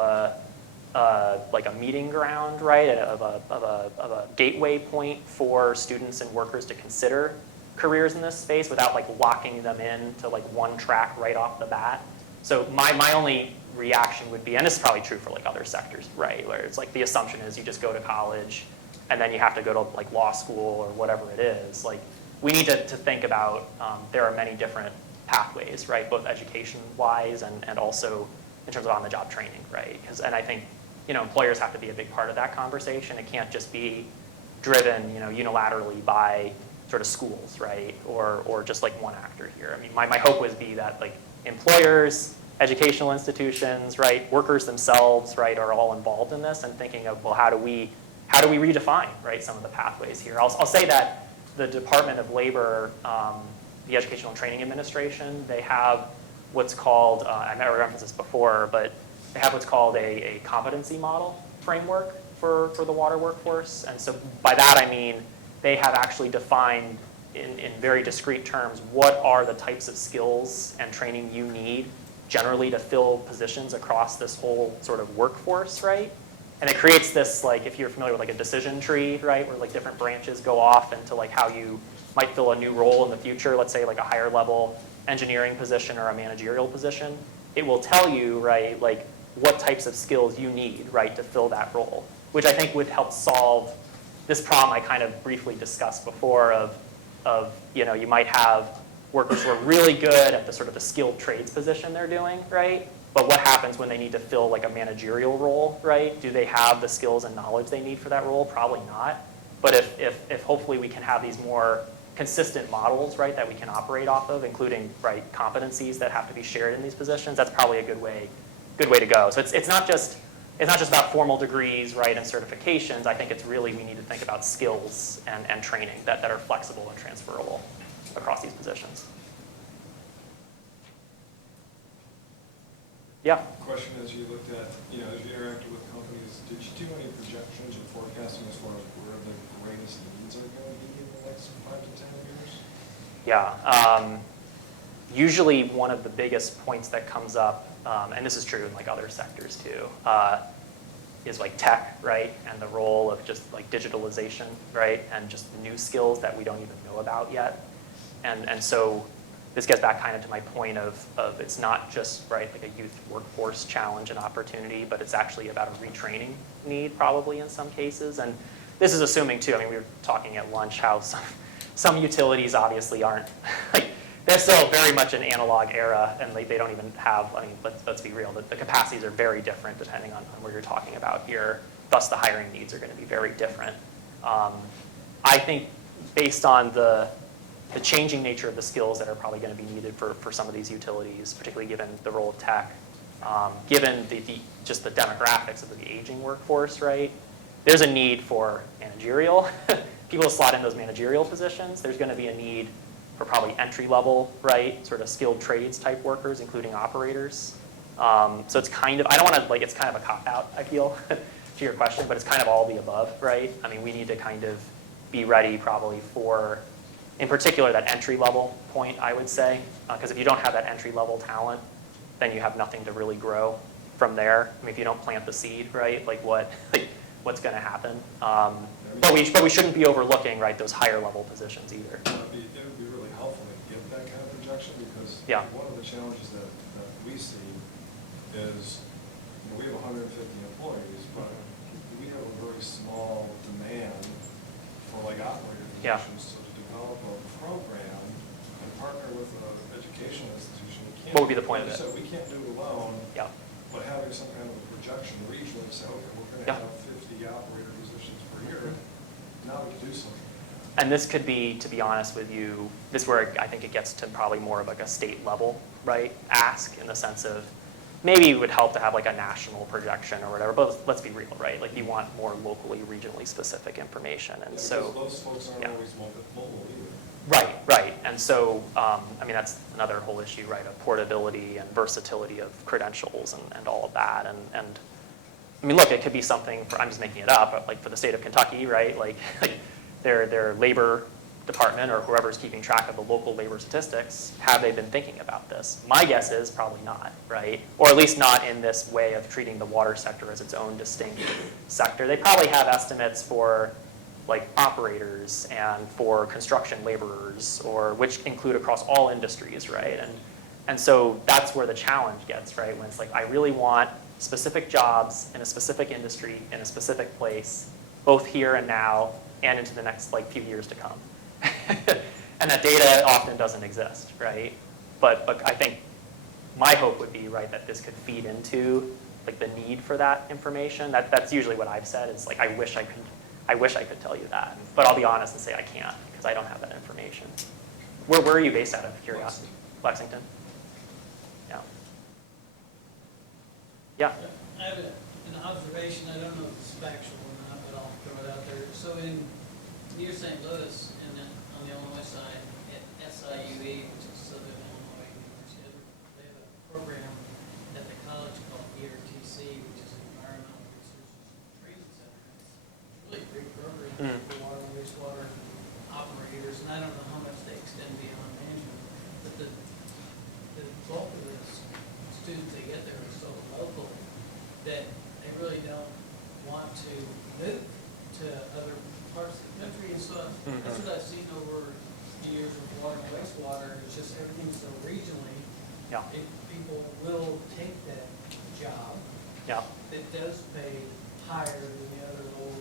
like a meeting ground, right, of a gateway point for students and workers to consider careers in this space without like locking them in to like one track right off the bat. So my only reaction would be, and this is probably true for like other sectors, right, where it's like the assumption is you just go to college and then you have to go to like law school or whatever it is. Like we need to think about there are many different pathways, right, both education-wise and also in terms of on-the-job training, right? And I think employers have to be a big part of that conversation. It can't just be driven unilaterally by sort of schools, right, or just like one actor here. I mean, my hope would be that like employers, educational institutions, right, workers themselves, right, are all involved in this and thinking of, well, how do we redefine, right, some of the pathways here. I'll say that the Department of Labor, the Educational and Training Administration, they have what's called, I never referenced this before, but they have what's called a competency model framework for the water workforce. And so by that I mean they have actually defined in very discrete terms what are the types of skills and training you need generally to fill positions across this whole sort of workforce, right? And it creates this, like, if you're familiar with like a decision tree, right, where like different branches go off into like how you might fill a new role in the future, let's say like a higher level engineering position or a managerial position, it will tell you, right, like what types of skills you need, right, to fill that role, which I think would help solve this problem I kind of briefly discussed before of you might have workers who are really good at the sort of the skilled trades position they're doing, right? But what happens when they need to fill like a managerial role, right? Do they have the skills and knowledge they need for that role? Probably not. But if hopefully we can have these more consistent models, right, that we can operate off of, including, right, competencies that have to be shared in these positions, that's probably a good way to go. So it's not just about formal degrees, right, and certifications. I think it's really we need to think about skills and training that are flexible and transferable across these positions. Yeah. Question: as you looked at, as you interacted with companies, did you do any projections or forecasting as far as where the greatest needs are going to be in the next 5 to 10 years? Yeah. Usually one of the biggest points that comes up, and this is true in like other sectors too, is like tech, right? And the role of just like digitalization, right? And just new skills that we don't even know about yet. And so this gets back kind of to my point of it's not just, right, like a youth workforce challenge and opportunity, but it's actually about a retraining need probably in some cases. And this is assuming too, I mean, we were talking at lunch how some utilities obviously aren't, like, they're still very much an analog era, and they don't even have, I mean, let's be real, the capacities are very different depending on where you're talking about here. Thus, the hiring needs are going to be very different. I think based on the changing nature of the skills that are probably going to be needed for some of these utilities, particularly given the role of tech, given just the demographics of the aging workforce, right? There's a need for managerial, people to slot in those managerial positions. There's going to be a need for probably entry level, right? Sort of skilled trades type workers, including operators. So it's kind of, I don't want to, like, it's kind of a cop out, I feel, to your question, but it's kind of all the above, right? I mean, we need to kind of be ready probably for, in particular, that entry level point, I would say, because if you don't have that entry level talent, then you have nothing to really grow from there. I mean, if you don't plant the seed, right, like what's going to happen? But we shouldn't be overlooking, right, those higher level positions either. It would be really helpful to get that kind of projection, because Yeah. one of the challenges that we see is, we have 150 employees, but we have a very small demand for like operator Yeah. positions. So to develop a program and partner with an educational institution, we can't. What would be the point of it? So we can't do it alone. Yeah. But having some kind of a projection regionally to say, okay, we're going to Yeah. have 50 operator positions per year. Now we can do something. And this could be, to be honest with you, this is where I think it gets to probably more of like a state level, right, ask, in the sense of maybe it would help to have like a national projection or whatever, but let's be real, right? Like you want more locally, regionally specific information. And Yeah, so because those folks aren't yeah. always mobile either. Right. And so, I mean, that's another whole issue, right, of portability and versatility of credentials and all of that. And I mean, look, it could be something for, I'm just making it up, but like for the state of Kentucky, right, like their labor department or whoever's keeping track of the local labor statistics, have they been thinking about this? My guess is probably not, right? Or at least not in this way of treating the water sector as its own distinct sector. They probably have estimates for like operators and for construction laborers, or which include across all industries, right? And so that's where the challenge gets, right? When it's like, I really want specific jobs in a specific industry in a specific place, both here and now and into the next like few years to come. And that data often doesn't exist, right? But I think my hope would be, right, that this could feed into like the need for that information. That's usually what I've said, is like, I wish I could tell you that. But I'll be honest and say I can't, because I don't have that information. Where are you based out of curiosity? Lexington? Yeah. Yeah. I have an observation, I don't know if it's factual or not, but I'll throw it out there. So near St. Louis, on the Illinois side, at SIUE, which is Southern Illinois University, they have a program at the college called ERTC, which is Environmental Research and Training Center. It's really a great program for water and wastewater operators, and I don't know how much they extend beyond management, but the bulk of the students they get there are so local that they really don't want to move to other parts of the country. And so that's what I've seen over the years with water and wastewater. It's just everything's so regionally. Yeah. People will take that job. Yeah. It does pay higher than the other old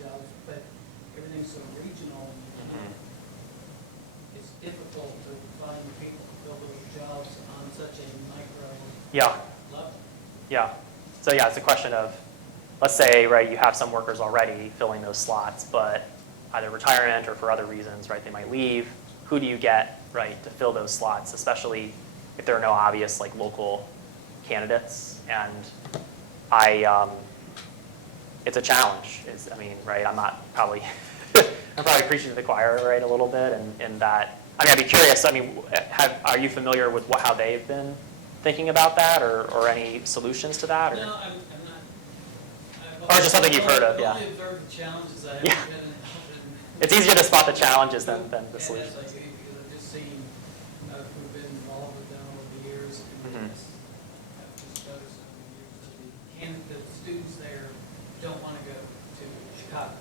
jobs, but everything's so regional. It's difficult to find people to fill those jobs on such a micro level. Yeah. So yeah, it's a question of, let's say, right, you have some workers already filling those slots, but either retirement or for other reasons, right, they might leave. Who do you get, right, to fill those slots, especially if there are no obvious like local candidates? And it's a challenge. I mean, right, I'm probably preaching to the choir, right, a little bit, and that, I mean, I'd be curious, I mean, are you familiar with how they've been thinking about that, or any solutions to that? Or? No, I'm not. Or just something you've heard of, yeah. I've only observed the challenges. I haven't Yeah. been involved in. It's easier to spot the challenges than the And solutions. as I do, because I've just seen, who've been involved with them over the years, and I've just noticed over the years that the students there don't want to go to Chicago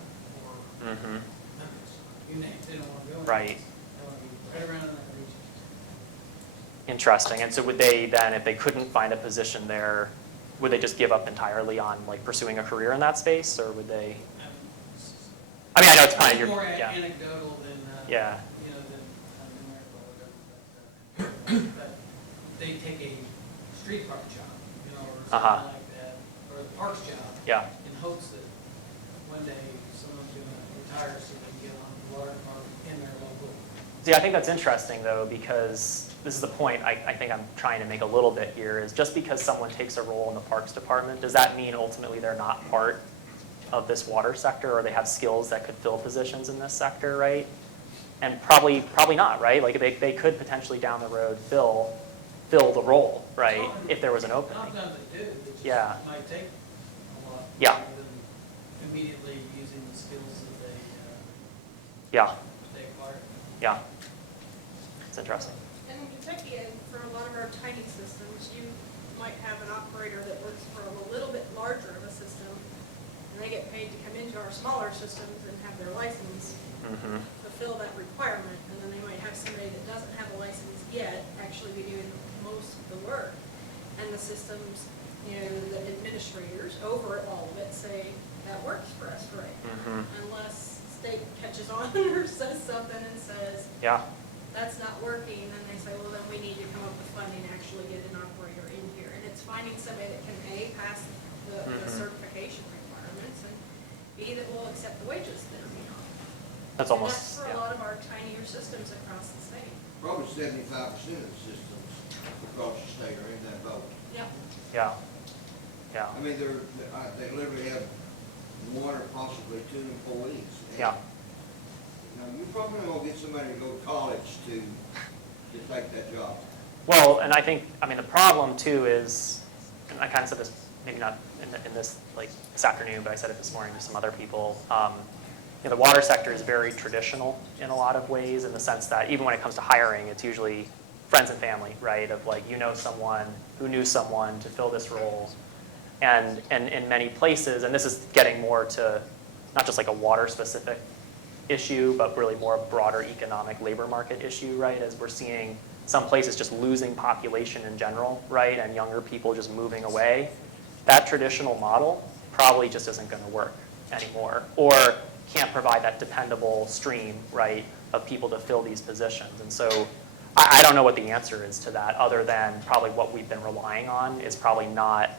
or Memphis. You name it, they don't want to go. Right. They want to be right around in that region. Interesting. And so would they then, if they couldn't find a position there, would they just give up entirely on like pursuing a career in that space, or would they? I mean, I know it's kind of more yeah. anecdotal than Yeah. than numerical or whatever. that they take a street park job, you know, or Uh-huh. something like that, or the parks job. Yeah. In hopes that one day someone's gonna retire so they can get on the water department in their local. See, I think that's interesting though, because this is the point I think I'm trying to make a little bit here, is just because someone takes a role in the Parks Department, does that mean ultimately they're not part of this water sector, or they have skills that could fill positions in this sector, right? And probably not, right? Like they could potentially down the road fill the role, right? If there was an opening. Sometimes they do, it just Yeah. might take a lot. Yeah. Rather than immediately using the skills that Yeah, they acquire. yeah. It's interesting. And in Kentucky, and for a lot of our tiny systems, you might have an operator that works for a little bit larger of a system, and they get paid to come into our smaller systems and have their license Mm-hmm. fulfill that requirement, and then they might have somebody that doesn't have a license yet actually be doing most of the work. And the systems, you know, the administrators over all of it say, that works for us right now. Mm-hmm. Unless state catches on or says something and says, Yeah, that's not working, then they say, well, then we need to come up with funding to actually get an operator in here. And it's finding somebody that can A, pass the Mhm. certification requirements, and B, that will accept the wages that are being offered. that's And almost, that's for a lot of our tinier systems across the state. Probably 75% of the systems across the state are in that boat. Yep. yeah, yeah, I mean, they literally have one or possibly two employees. And, yeah. you know, you're probably not gonna get somebody to go to college to take that job. Well, and I think, I mean, the problem too is, and I kind of said this, maybe not in this, like, this afternoon, but I said it this morning to some other people. You know, the water sector is very traditional in a lot of ways, in the sense that even when it comes to hiring, it's usually friends and family, right? Of like, you know someone who knew someone to fill this role. And in many places, and this is getting more to not just like a water-specific issue, but really more a broader economic labor market issue, right? As we're seeing some places just losing population in general, right? And younger people just moving away. That traditional model probably just isn't going to work anymore, or can't provide that dependable stream, right, of people to fill these positions. And so I don't know what the answer is to that, other than probably what we've been relying on is probably not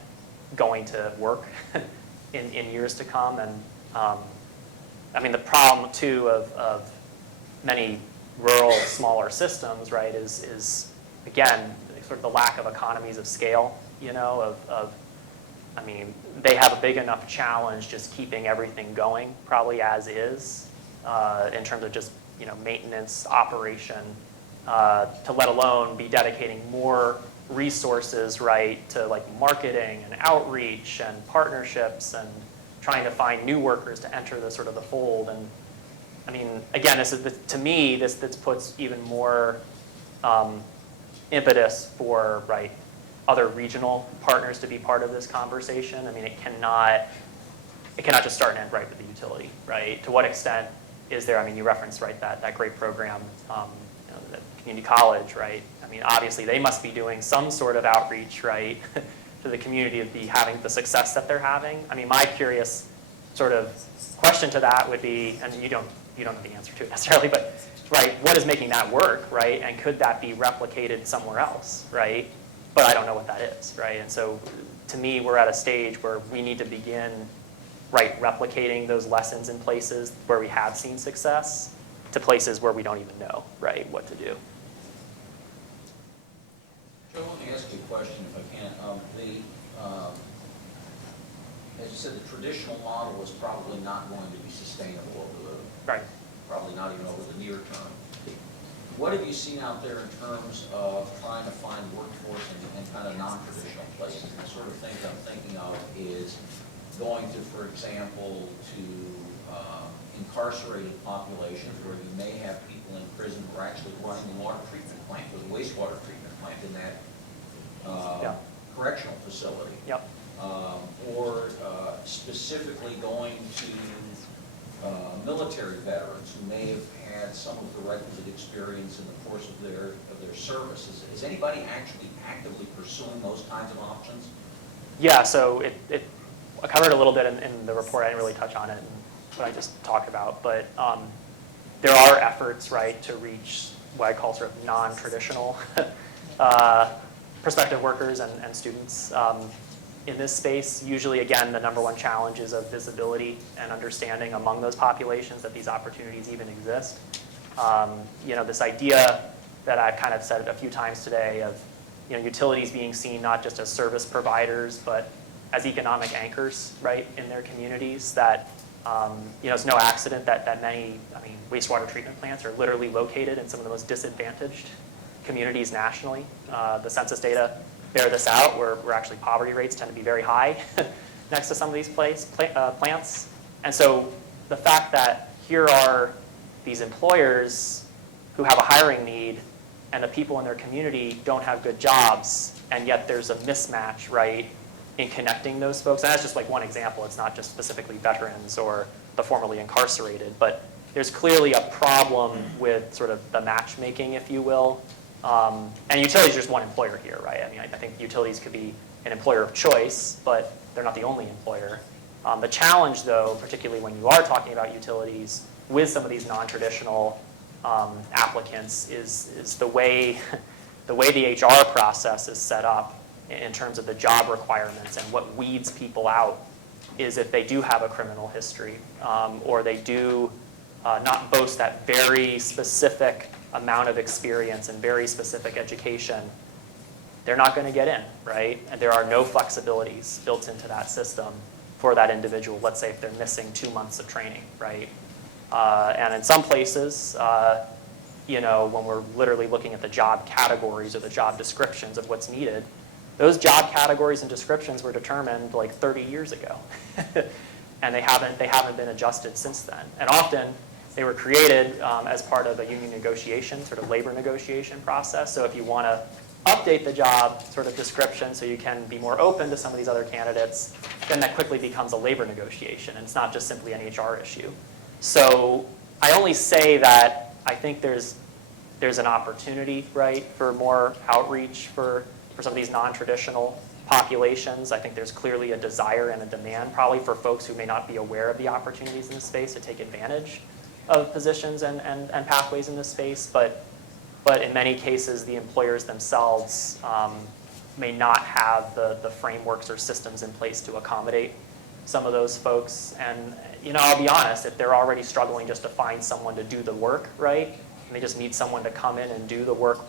going to work in years to come. And I mean, the problem too of many rural, smaller systems, right, is again, sort of the lack of economies of scale, you know, I mean, they have a big enough challenge just keeping everything going, probably as is, in terms of just, you know, maintenance, operation, to let alone be dedicating more resources, right, to like marketing and outreach and partnerships and trying to find new workers to enter the sort of the fold. And I mean, again, this is, to me, this puts even more impetus for, right, other regional partners to be part of this conversation. I mean, it cannot just start and end right with the utility, right? To what extent is there, I mean, you referenced, right, that great program, you know, the community college, right? I mean, obviously they must be doing some sort of outreach, right, to the community of having the success that they're having. I mean, my curious sort of question to that would be, and you don't know the answer to it necessarily, but, right, what is making that work, right? And could that be replicated somewhere else, right? But I don't know what that is, right? And so to me, we're at a stage where we need to begin, right, replicating those lessons in places where we have seen success to places where we don't even know, right, what to do. Joe, let me ask you a question if I can. As you said, the traditional model is probably not going to be sustainable over Right. probably not even over the near term. What have you seen out there in terms of trying to find workforce in kind of non-traditional places? And the sort of things I'm thinking of is going to, for example, to incarcerated populations where you may have people in prison who are actually running the water treatment plant or the wastewater treatment plant in that correctional facility. Yep. Or specifically going to military veterans who may have had some of the requisite experience in the course of their services. Is anybody actually actively pursuing those kinds of options? Yeah, so I covered a little bit in the report. I didn't really touch on it in what I just talked about, but there are efforts, right, to reach what I call sort of non-traditional prospective workers and students in this space. Usually, again, the number one challenge is of visibility and understanding among those populations that these opportunities even exist. This idea that I've kind of said a few times today of utilities being seen not just as service providers, but as economic anchors, right, in their communities. That it's no accident that many, wastewater treatment plants are literally located in some of the most disadvantaged communities nationally. The census data bear this out, where actually poverty rates tend to be very high next to some of these plants. And so the fact that here are these employers who have a hiring need, and the people in their community don't have good jobs, and yet there's a mismatch, right, in connecting those folks. And that's just like one example. It's not just specifically veterans or the formerly incarcerated, but there's clearly a problem with sort of the matchmaking, if you will. And utilities are just one employer here, right? I think utilities could be an employer of choice, but they're not the only employer. The challenge, though, particularly when you are talking about utilities with some of these non-traditional applicants, is the way the HR process is set up in terms of the job requirements, and what weeds people out is if they do have a criminal history, or they do not boast that very specific amount of experience and very specific education, they're not going to get in, right? And there are no flexibilities built into that system for that individual. Let's say if they're missing 2 months of training, right? And in some places, when we're literally looking at the job categories or the job descriptions of what's needed, those job categories and descriptions were determined like 30 years ago. And they haven't been adjusted since then. And often they were created as part of a union negotiation, sort of labor negotiation process. So if you want to update the job sort of description so you can be more open to some of these other candidates, then that quickly becomes a labor negotiation, and it's not just simply an HR issue. So I only say that I think there's an opportunity, right, for more outreach for some of these non-traditional populations. I think there's clearly a desire and a demand probably for folks who may not be aware of the opportunities in this space to take advantage of positions and pathways in this space. But in many cases, the employers themselves may not have the frameworks or systems in place to accommodate some of those folks. And I'll be honest, if they're already struggling just to find someone to do the work, right, and they just need someone to come in and do the work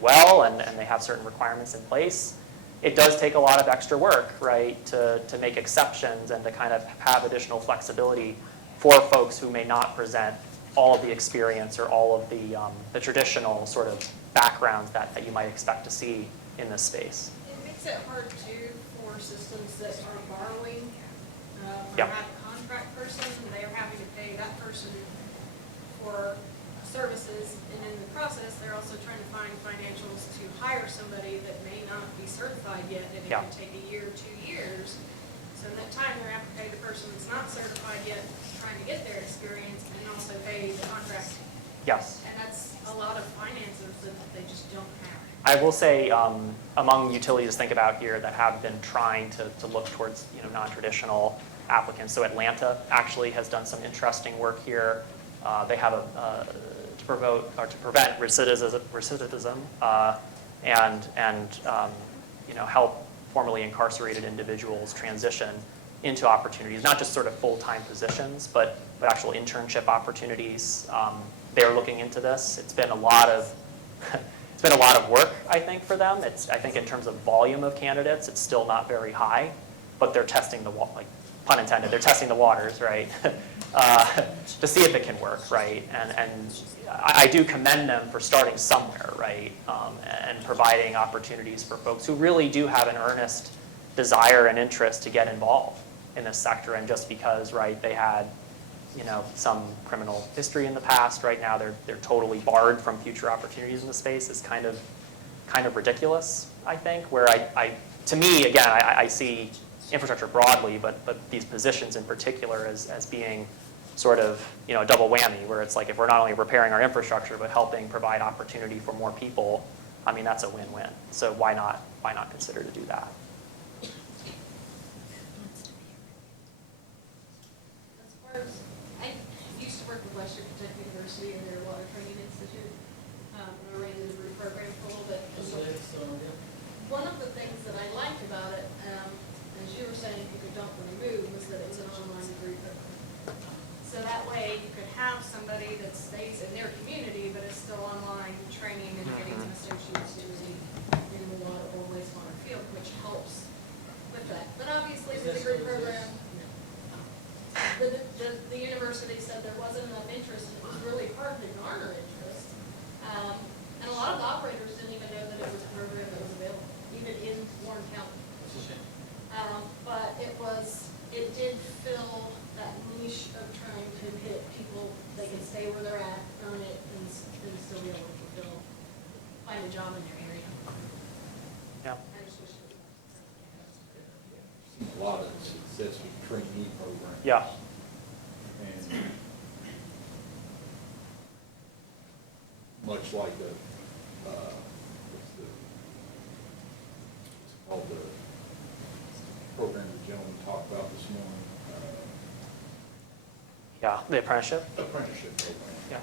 well, and they have certain requirements in place, it does take a lot of extra work, right, to make exceptions and to kind of have additional flexibility for folks who may not present all of the experience or all of the traditional sort of backgrounds that you might expect to see in this space. It makes it hard too for systems that are borrowing or Yeah. have a contract person, and they're having to pay that person for services, and in the process, they're also trying to find financials to hire somebody that may not be certified yet, and it Yeah. can take a year, 2 years. So in that time, they're having to pay the person that's not certified yet, trying to get their experience, and also pay the contract. Yes. And that's a lot of finances that they just don't have. I will say among utilities to think about here that have been trying to look towards non-traditional applicants. So Atlanta actually has done some interesting work here. They have to prevent recidivism and help formerly incarcerated individuals transition into opportunities, not just sort of full-time positions, but actual internship opportunities. They're looking into this. It's been a lot of work, I think, for them. I think in terms of volume of candidates, it's still not very high, but they're testing pun intended, they're testing the waters, right, to see if it can work, right? And I do commend them for starting somewhere, right, and providing opportunities for folks who really do have an earnest desire and interest to get involved in this sector. And just because, right, they had some criminal history in the past, right now they're totally barred from future opportunities in the space is kind of ridiculous, I think. Where to me, again, I see infrastructure broadly, but these positions in particular as being sort of a double whammy, where it's like if we're not only repairing our infrastructure but helping provide opportunity for more people, that's a win-win. So why not consider to do that? As far as, I used to work with Western Kentucky University and their water training institute. I ran the root program for a little bit. So about it, as you were saying, you could dump and remove, was that it was an online degree program. So that way, you could have somebody that stays in their community, but is still online training and getting an associate's degree in the water or wastewater field, which helps with that. But obviously, the degree program, the university said there wasn't enough interest, and it was really hard to garner interest. And a lot of the operators didn't even know that it was a program that was available, even in Warren County. But it did fill that niche of trying to hit people, they can stay where they're at, earn it, and still be able to find a job in their area. Yeah. I just wish it was. Seen a lot of success with trainee programs. Yeah. And much like it's called the program the gentleman talked about this morning, Yeah, the apprenticeship? apprenticeship program. Yeah.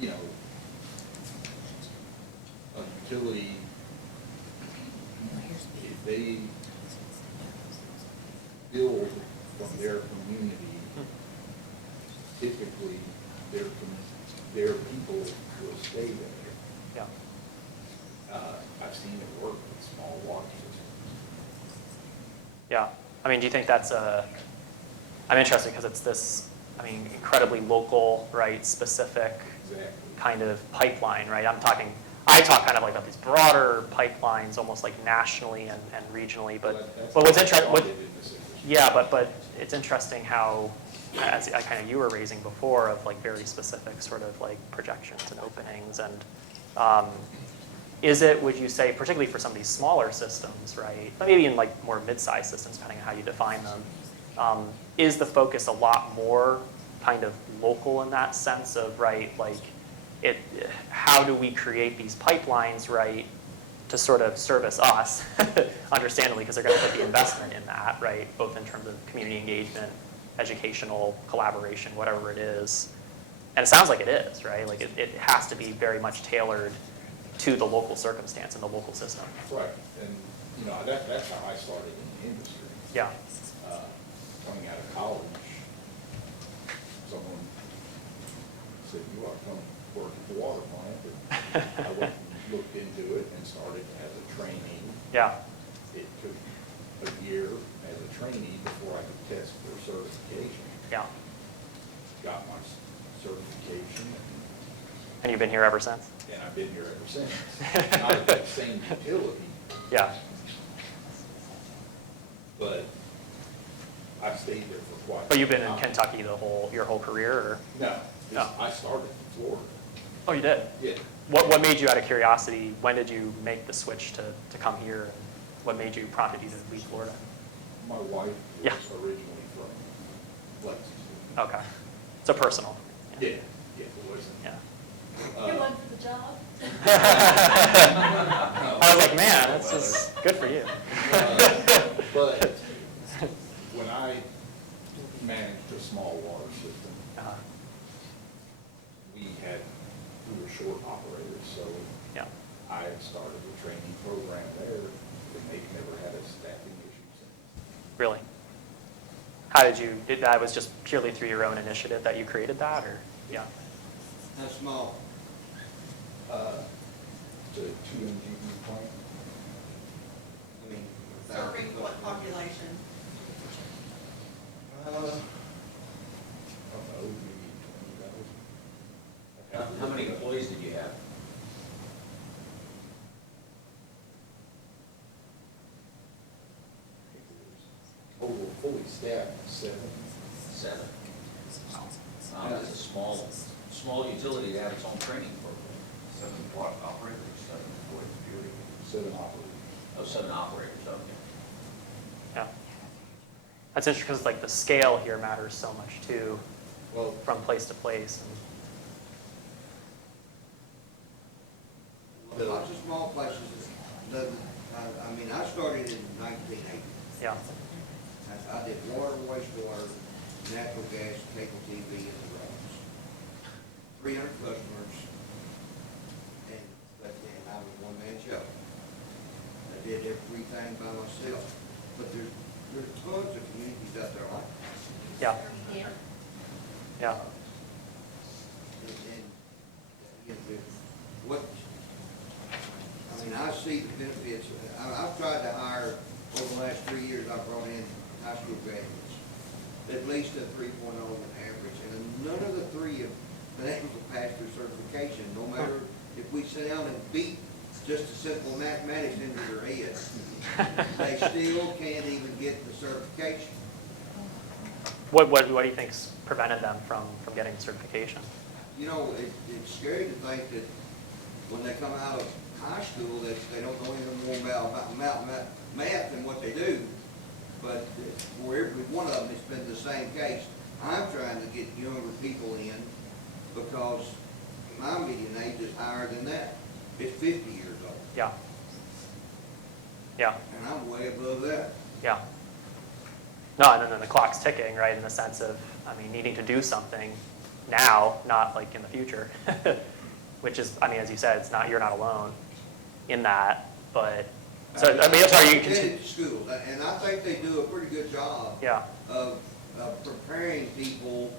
You know, a utility, if they build from their community, typically their people will stay there. Yeah. I've seen it work with small water systems. Yeah. I mean, do you think that's I'm interested because it's this, I mean, incredibly local, right, specific Exactly. kind of pipeline, right? I talk kind of like about these broader pipelines, almost like nationally and regionally, but That's what's how interesting, I did in this industry. yeah, but it's interesting how, as I kind of you were raising before, of like very specific sort of like projections and openings, and is it, would you say, particularly for some of these smaller systems, right, but maybe in like more mid-sized systems, depending on how you define them, is the focus a lot more kind of local in that sense of, right, like how do we create these pipelines, right, to sort of service us, understandably, because they're going to put the investment in that, right, both in terms of community engagement, educational collaboration, whatever it is. And it sounds like it is, right? Like it has to be very much tailored to the local circumstance and the local system. Right, and, you know, that's how I started in the industry. Yeah. Coming out of college, someone said, you ought to come work at the water plant. And I went and looked into it and started as a trainee. Yeah. It took a year as a trainee before I could test for certification. Yeah. Got my certification, And you've been here ever since? and I've been here ever since. Not at that same utility, Yeah. but I've stayed there for quite. But you've been some in time. Kentucky your whole career, or? No, No. I started in Florida. Oh, you did? Yeah. What made you, out of curiosity, when did you make the switch to come here? And what made you, prompted you to leave Florida? My wife Yeah. was originally from Lexington. Okay. So personal. Yeah, it wasn't. Yeah. You went for the job? I was like, man, this is good for you. But when I managed a small water system, Uh-huh. we were short operators, so Yeah. I had started a training program there, and they've never had a staffing issue since. Really? How did that was just purely through your own initiative that you created that, or? Yeah. How small? The 2 MGB plant. I mean, Serving what population? I don't know, maybe 20,000. How many employees did you have? Total fully staffed, 7. 7. It's a small utility to have its own training program. 7 what operators, 7 employees, 7 operators. Oh, 7 operators, okay. Yeah. That's interesting because like the scale here matters so much too, Well, from place to place. Lots of small places, I mean, I started in 1980. Yeah. I did water, wastewater, natural gas, cable TV, and the roads. 300 customers, but then I was a one-man show. I did everything by myself. But there's tons of communities out there like that. Yeah, Yeah. yeah, And what, I mean, I see the benefits. I've tried to hire, over the last 3 years, I've brought in high school graduates, at least a 3.0 average, and none of the three have been able to pass their certification, no matter if we sit down and beat just a simple mathematics into their head. They still can't even get the certification. what do you think's prevented them from getting certification? You know, it's scary to think that when they come out of high school, that they don't know anything more about math than what they do. But for every one of them, it's been the same case. I'm trying to get younger people in because my median age is higher than that. It's 50 years old. Yeah. Yeah, And I'm way above that. yeah. No, and then the clock's ticking, right, in the sense of, I mean, needing to do something now, not like in the future. Which is, I mean, as you said, it's not, you're not alone in that, but, so, I mean, that's how you I've continue. been to schools, and I think they do a pretty good job Yeah, of preparing people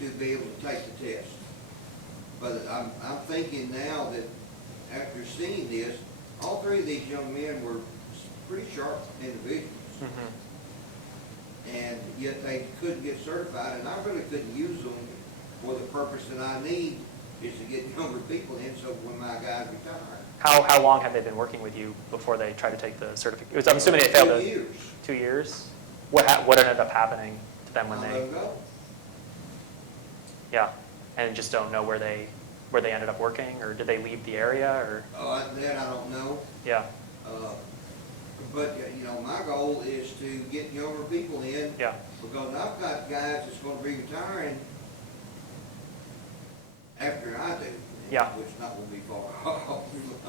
to be able to take the test. But I'm thinking now that after seeing this, all three of these young men were pretty sharp individuals. mhm, And yet they couldn't get certified, and I really couldn't use them for the purpose that I need, is to get younger people in, so when my guys retire. how long have they been working with you before they try to take the certificate? I'm assuming they failed 2 it. years. 2 years? What ended up happening to them when I let they, them go. yeah, and just don't know where they ended up working, or did they leave the area, or, That I don't know. yeah, But, you know, my goal is to get younger people in, yeah, because I've got guys that's gonna be retiring after I do. Yeah. Which not gonna be far off.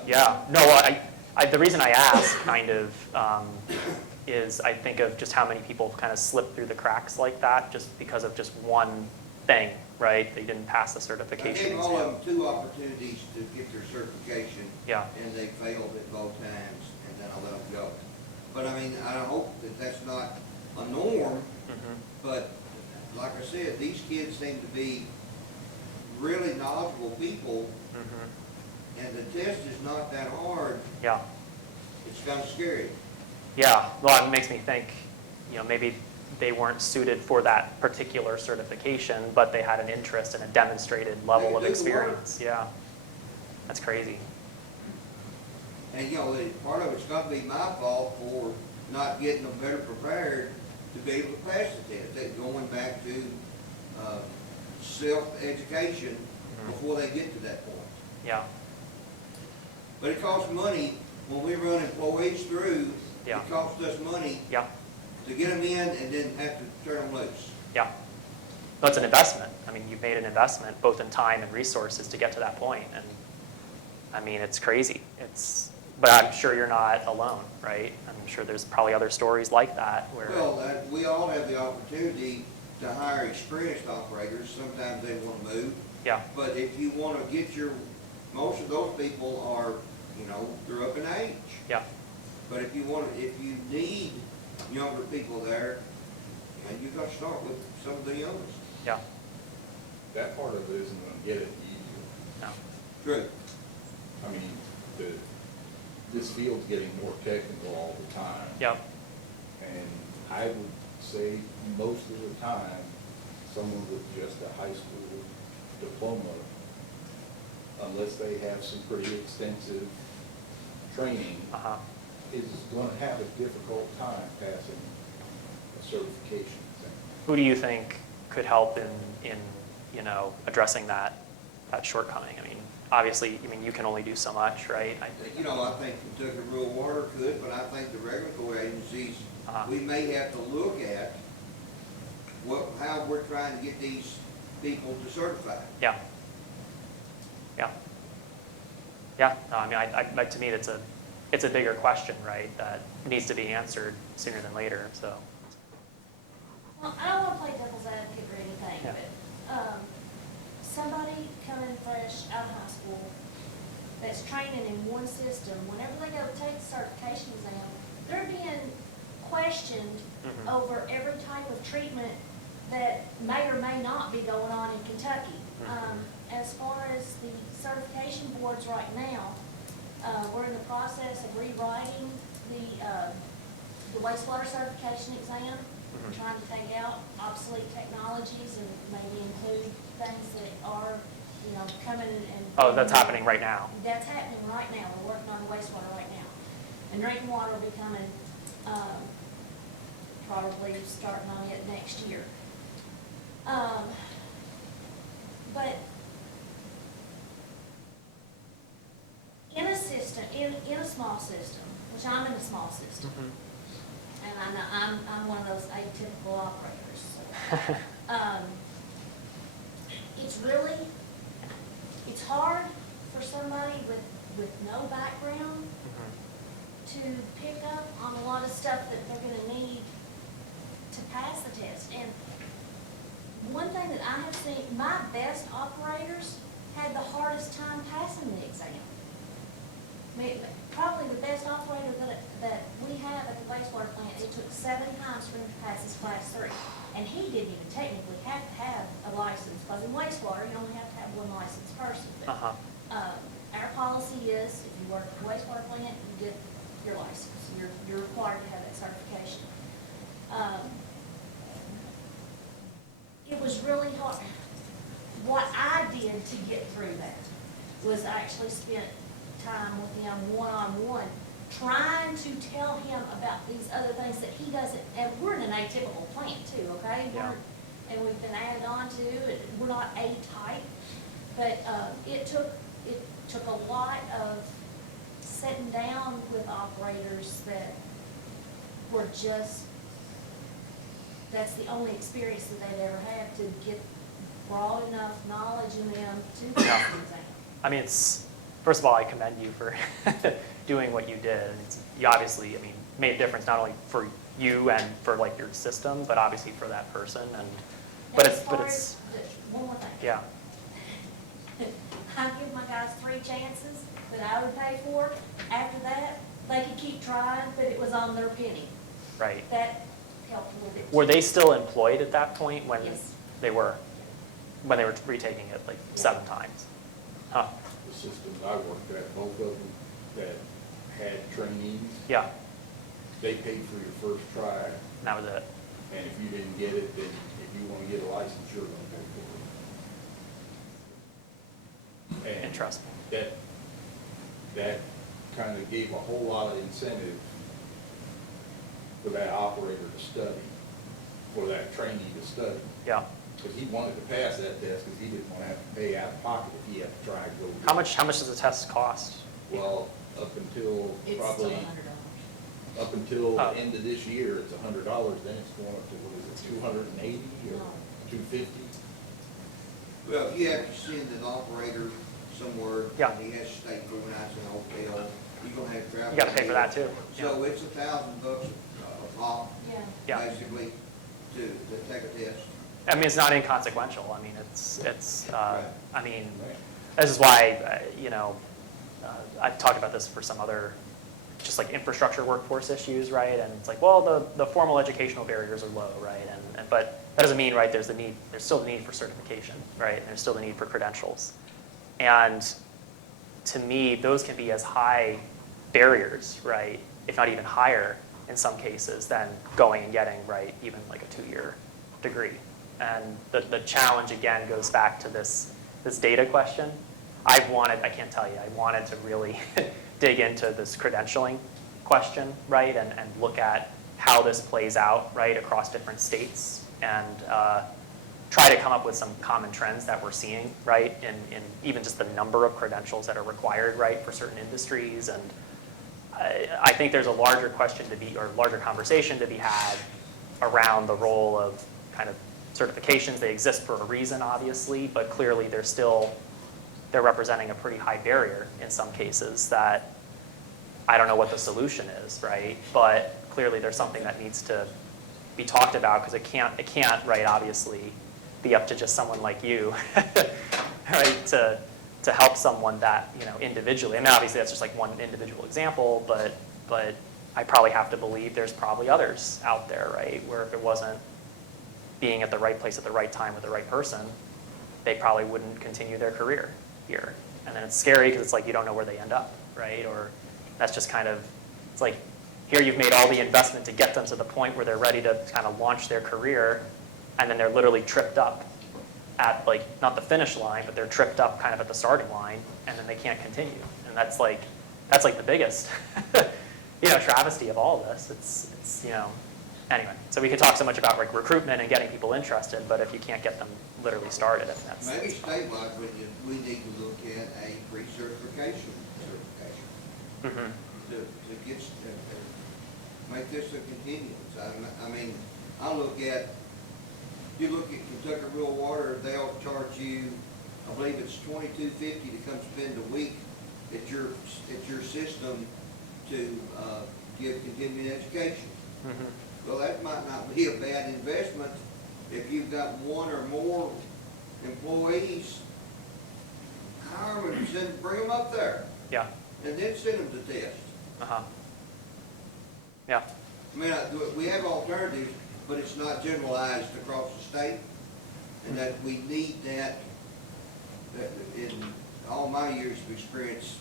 yeah. No, well, the reason I ask kind of is I think of just how many people kind of slip through the cracks like that just because of just one thing, right? They didn't pass the I certification gave all exam. of them 2 opportunities to get their certification. Yeah. And they failed at both times, and then I let them go. But I mean, I hope that that's not a norm, Mhm. but like I said, these kids seem to be really knowledgeable people, Mhm. and the test is not that hard. Yeah. It's kind of scary. Yeah, well, it makes me think, maybe they weren't suited for that particular certification, but they had an interest and a demonstrated level of They could do the work. experience. Yeah, that's crazy. And, you know, part of it's gonna be my fault for not getting them better prepared to be able to pass the test. They're going back to, self-education before they get to that point. Yeah, But it costs money, when we run employees through, Yeah. it costs us money yeah, to get them in and then have to turn them loose. yeah. No, it's an investment. I mean, you've made an investment both in time and resources to get to that point, and I mean, it's crazy. But I'm sure you're not alone, right? I'm sure there's probably other stories like that where. Well, we all have the opportunity to hire experienced operators. Sometimes they want to move. Yeah, But if you want to get most of those people are, they're up in age. yeah, But if you need younger people there, and you've got to start with some of the youngest. yeah, That part of it isn't gonna get it easier. no, True. I mean, this field's getting more technical all the time. yeah, And I would say most of the time, someone with just a high school diploma, unless they have some pretty extensive training, uh-huh, is gonna have a difficult time passing a certification exam. who do you think could help in addressing that shortcoming? I mean, obviously, you can only do so much, right? I think Kentucky Rural Water could, but I think the regulatory agencies, we may have to look at how we're trying to get these people to certify. Yeah, yeah, yeah. No, I mean, to me, it's a bigger question, right? That needs to be answered sooner than later. So, Well, I don't want to play devil's advocate or anything, Yeah. but somebody coming fresh out of high school that's training in one system, whenever they go take the certification exam, questioned over every type of treatment that may or may not be going on in Kentucky. As far as the certification boards right now, we're in the process of rewriting the wastewater certification exam. We're trying to take out obsolete technologies and maybe include things that are, you know, coming and. Oh, that's happening right now. That's happening right now. We're working on the wastewater right now. And drinking water will be coming, probably starting on it next year. But in a system, in a small system, which I'm in a small system, and I know I'm one of those atypical operators. So, it's hard for somebody with no background to pick up on a lot of stuff that they're gonna need to pass the test. And one thing that I have seen, my best operators had the hardest time passing the exam. I mean, probably the best operator that we have at the wastewater plant, it took 7 times for him to pass his class 3. And he didn't even technically have to have a license, because in wastewater, you only have to have 1 licensed person. But, our policy is, if you work at the wastewater plant, you get your license. You're required to have that certification. It was really hard. What I did to get through that was I actually spent time with him one-on-one, trying to tell him about these other things that he doesn't, and we're in an atypical plant too, okay? Yeah. And we've been added on to, we're not A-type, but it took a lot of sitting down with operators that were just, that's the only experience that they'd ever had to get broad enough knowledge in them to pass the exam. I mean, first of all, I commend you for doing what you did. You obviously, I mean, made a difference not only for you and for like your system, but obviously for that person. And One more thing. Yeah. I give my guys 3 chances that I would pay for. After that, they could keep trying, but it was on their penny. Right. That helped a little bit. Were they still employed at that point when Yes. they were? When they were retaking it like 7 times? Huh. The systems I worked at, both of them that had trainees, Yeah. they paid for your first try, And that was it. and if you didn't get it, then if you want to get a license, you're going to pay for it. And Interesting. that kind of gave a whole lot of incentive for that operator to study, for that trainee to study. Yeah. Because he wanted to pass that test, because he didn't want to have to pay out of pocket if he had to try and go. How much does the test cost? Well, up until It's probably, still $100. up until Oh. the end of this year, it's $100, then it's going up to, what is it, 280 or 250? Well, if you have to send an operator somewhere, Yeah. and he has to stay 4 nights in a hotel, you're gonna have to travel. You gotta pay for that too. So it's $1,000 a pop, Yeah. Yeah. basically, to take a test. I mean, it's not inconsequential. I mean, Right. I mean, this is why, I've talked about this for some other, just like infrastructure workforce issues, right? And it's like, well, the formal educational barriers are low, right? But that doesn't mean, right, there's still the need for certification, right? And there's still the need for credentials. And to me, those can be as high barriers, right? If not even higher in some cases than going and getting, right, even like a 2-year degree. And the challenge again goes back to this data question. I can't tell you, I wanted to really dig into this credentialing question, right? And look at how this plays out, right, across different states and try to come up with some common trends that we're seeing, right? In even just the number of credentials that are required, right, for certain industries. And I think there's a larger question to be, or larger conversation to be had around the role of kind of certifications. They exist for a reason, obviously, but clearly they're representing a pretty high barrier in some cases that I don't know what the solution is, right? But clearly there's something that needs to be talked about because it can't, right, obviously be up to just someone like you, right, to help someone that, individually. I mean, obviously that's just like one individual example, but I probably have to believe there's probably others out there, right? Where if it wasn't being at the right place at the right time with the right person, they probably wouldn't continue their career here. And then it's scary because it's like you don't know where they end up, right? Or that's just kind of, it's like here you've made all the investment to get them to the point where they're ready to kind of launch their career, and then they're literally tripped up at like, not the finish line, but they're tripped up kind of at the starting line, and then they can't continue. And that's like the biggest, travesty of all of this. It's anyway. So we could talk so much about like recruitment and getting people interested, but if you can't get them literally started, I think that's. Maybe statewide, we need to look at a pre-certification certification to get, make this a continuance. I mean, you look at Kentucky Rural Water, they'll charge you, I believe it's $22.50 to come spend a week at your system to give continuing education. Well, that might not be a bad investment if you've got one or more employees. Hire them and bring them up there. Yeah. And then send them to test. Yeah. I mean, we have alternatives, but it's not generalized across the state, and that we need that in all my years of experience,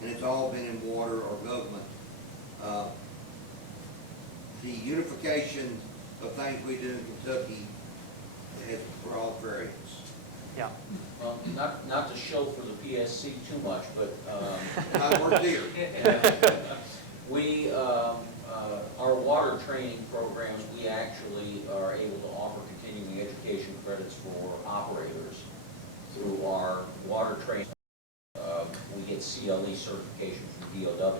and it's all been in water or government. The unification of things we do in Kentucky has broad variance. Yeah. Well, not to show for the PSC too much, but I work here. we, our water training programs, we actually are able to offer continuing education credits for operators through our water training. We get CLE certification from DOW.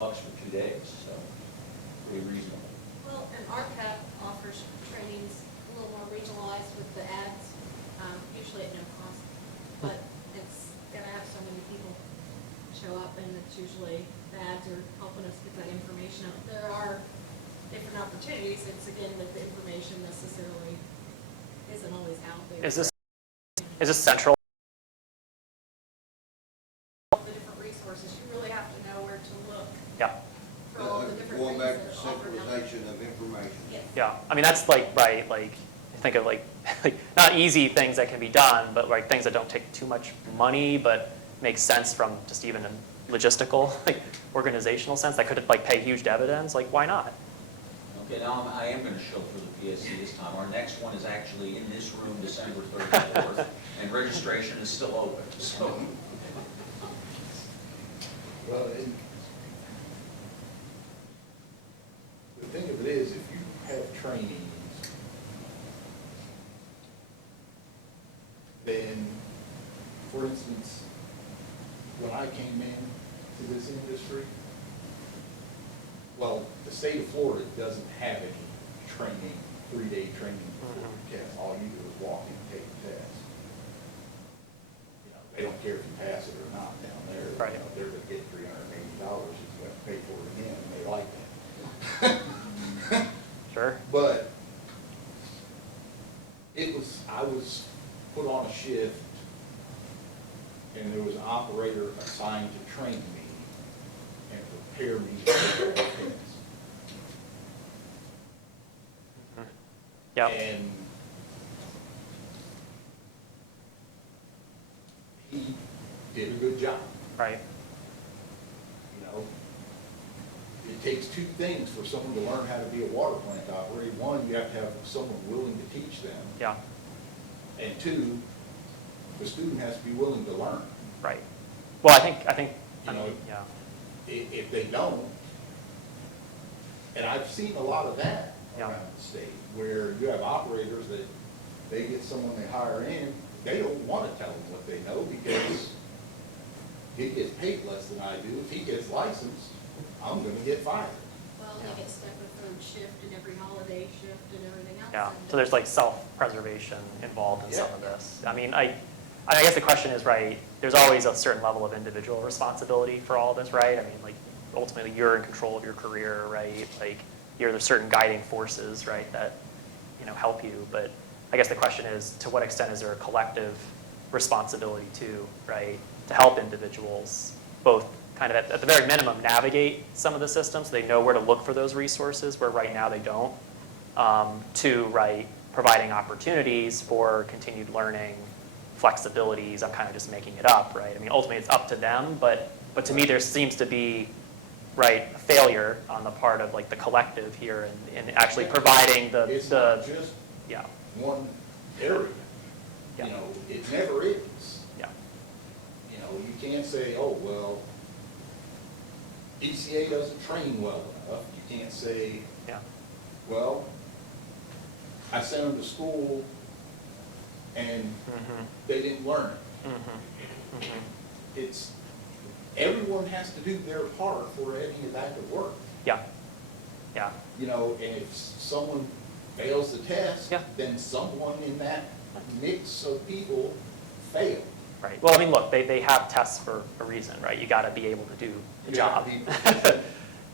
Bucks for 2 days, so pretty reasonable. Well, and RCAP offers trainings a little more regionalized with the ads, usually at no cost, but it's gotta have so many people show up, and it's usually the ads are helping us get that information out. There are different opportunities. It's again that the information necessarily isn't always out there. Is this central? The different resources, you really have to know where to look Yeah. for all the different Going things back that to are offered out there. centralization of information. Yes. Yeah. I mean, that's like, right, like, think of like not easy things that can be done, but like things that don't take too much money, but make sense from just even a logistical, like organizational sense that could like pay huge dividends. Like, why not? Okay, now I am going to show for the PSC this time. Our next one is actually in this room, December 34th, and registration is still open, so. Well, the thing of it is, if you have trainings, then, for instance, when I came in to this industry, well, the state of Florida doesn't have any training, 3-day training before the test. All you do is walk in and take the test. They don't care if you pass it or not down there. Right. They're going to get $380 if you have to pay for it again, and they like that. Sure. But I was put on a shift, and there was an operator assigned to train me and prepare me for the test. Yeah. And he did a good job. Right. It takes two things for someone to learn how to be a water plant operator. One, you have to have someone willing to teach them. Yeah. And two, the student has to be willing to learn. Right. Well, I think, yeah. If they don't, and I've seen a lot of that Yeah. around the state, where you have operators that they get someone they hire in, they don't want to tell them what they know because he gets paid less than I do. If he gets licensed, I'm going to get fired. Well, they get stuck with third shift and every holiday shift and everything else. Yeah. and So there's like self-preservation involved in some Yeah. of this. I mean, I guess the question is, right, there's always a certain level of individual responsibility for all of this, right? I mean, like, ultimately, you're in control of your career, right? Like, there's certain guiding forces, right, that, help you. But I guess the question is, to what extent is there a collective responsibility too, right, to help individuals both kind of at the very minimum navigate some of the systems. They know where to look for those resources where right now they don't. To providing opportunities for continued learning, flexibilities. I'm kind of just making it up, right? I mean, ultimately it's up to them, but to me there seems to be a failure on the part of the collective here in actually providing the It's not just yeah. one area. Yeah. You know, it never is. Yeah. You know, you can't say, oh, well, ECA doesn't train well enough. You can't say, Yeah. well, I sent them to school and they didn't learn it. It's, everyone has to do their part for any of that to work. Yeah. Yeah. You know, and if someone fails the test, Yeah. then someone in that mix of people failed. Right. Well, I mean, look, they have tests for a reason, right? You got to be able to do the You job. have to be protected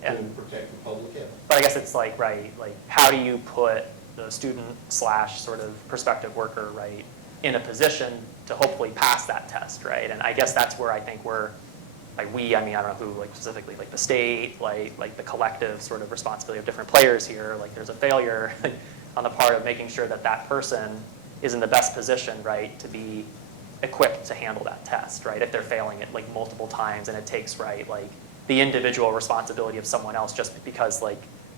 And- to protect the public health. But I guess it's how do you put the student / sort of prospective worker, in a position to hopefully pass that test, right? And I guess that's where I think we're, I mean, I don't know who, specifically, the state, the collective sort of responsibility of different players here, there's a failure on the part of making sure that that person is in the best position, to be equipped to handle that test, if they're failing it multiple times and it takes, the individual responsibility of someone else just because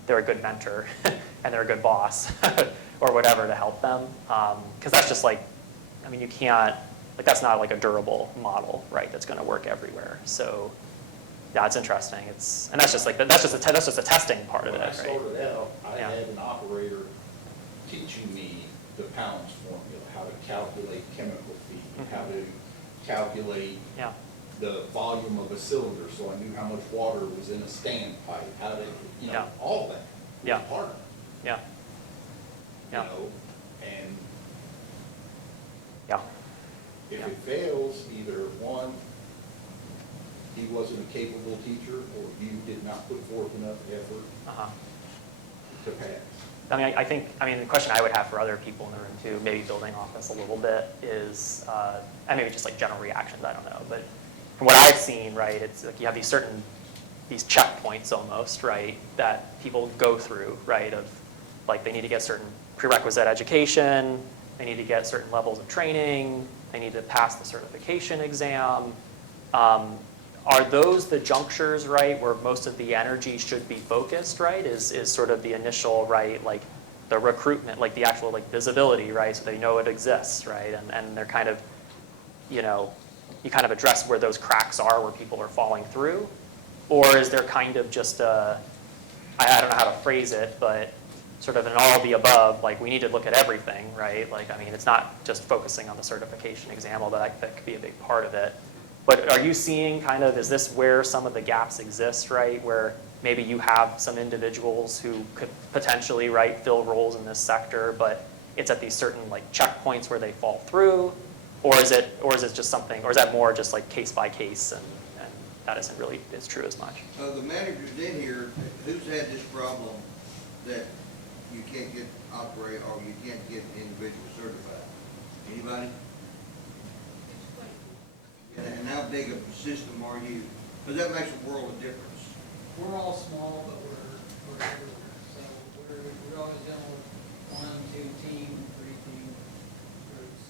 they're a good mentor and they're a good boss or whatever to help them. Because that's just I mean, you can't, that's not a durable model, that's going to work everywhere. So yeah, it's interesting. And that's just that's just a testing part of it, When I right? started out, I Yeah. had an operator teaching me the pounds formula, how to calculate chemical feed, how to calculate Yeah. the volume of a cylinder, so I knew how much water was in a standpipe, how to, Yeah. all that was Yeah. part of it. Yeah. You Yeah. know, and Yeah. if Yeah. it fails, either one, he wasn't a capable teacher, or you did not put forth enough effort Uh-huh. to pass. I mean, the question I would have for other people in the room too, maybe building off this a little bit, is, and maybe just general reactions, I don't know, but from what I've seen, it's you have these checkpoints almost, that people go through, of they need to get certain prerequisite education, they need to get certain levels of training, they need to pass the certification exam. Are those the junctures, where most of the energy should be focused, is sort of the initial, the recruitment, the actual visibility, so they know it exists, and they're kind of, you kind of address where those cracks are, where people are falling through? Or is there kind of just I don't know how to phrase it, but sort of an all of the above, we need to look at everything, I mean, it's not just focusing on the certification exam, although that could be a big part of it. But are you seeing kind of, is this where some of the gaps exist, where maybe you have some individuals who could potentially, fill roles in this sector, but it's at these certain checkpoints where they fall through? Or is it just something, or is that more just case by case and that isn't really as true as much? The managers in here, who's had this problem that you can't get operate, or you can't get individual certified? Anybody? And how big of a system are you? Because that makes a world of difference. We're all small, but we're everywhere. So we're always dealing with 1, 2 team, 3 team groups.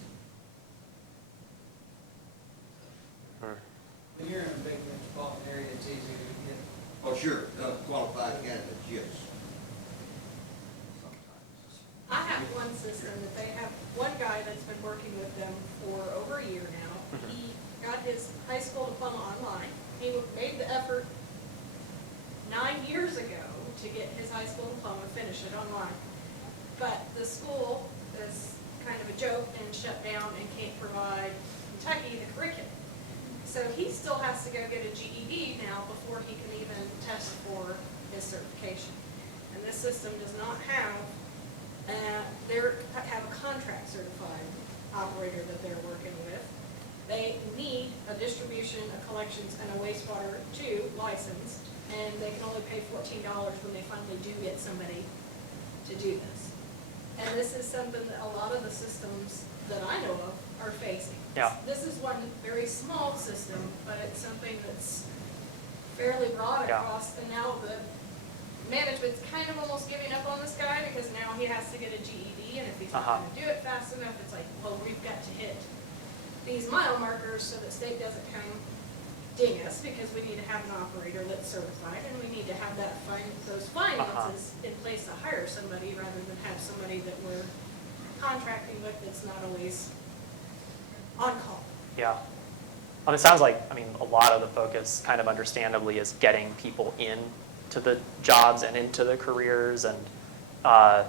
When you're in a big metropolitan area, it's easier to get. Oh, sure, qualified candidates, yes. I have one system that they have, one guy that's been working with them for over a year now. He got his high school diploma online. He made the effort 9 years ago to get his high school diploma, finish it online. But the school is kind of a joke and shut down and can't provide Kentucky the curriculum. So he still has to go get a GED now before he can even test for his certification. And this system does not have, they have a contract certified operator that they're working with. They need a distribution, a collections, and a wastewater 2 license, and they can only pay $14 when they finally do get somebody to do this. And this is something that a lot of the systems that I know of are facing. Yeah. This is one very small system, but it's something that's fairly broad Yeah. across, and now the management's kind of almost giving up on this guy because now he has to get a GED, and if he's not gonna do it fast enough, it's like, well, we've got to hit these mile markers so that state doesn't come ding us, because we need to have an operator that's certified, and we need to have those finances in place to hire somebody rather than have somebody that we're contracting with that's not always on call. Yeah. It sounds like, I mean, a lot of the focus, kind of understandably, is getting people into the jobs and into the careers. And I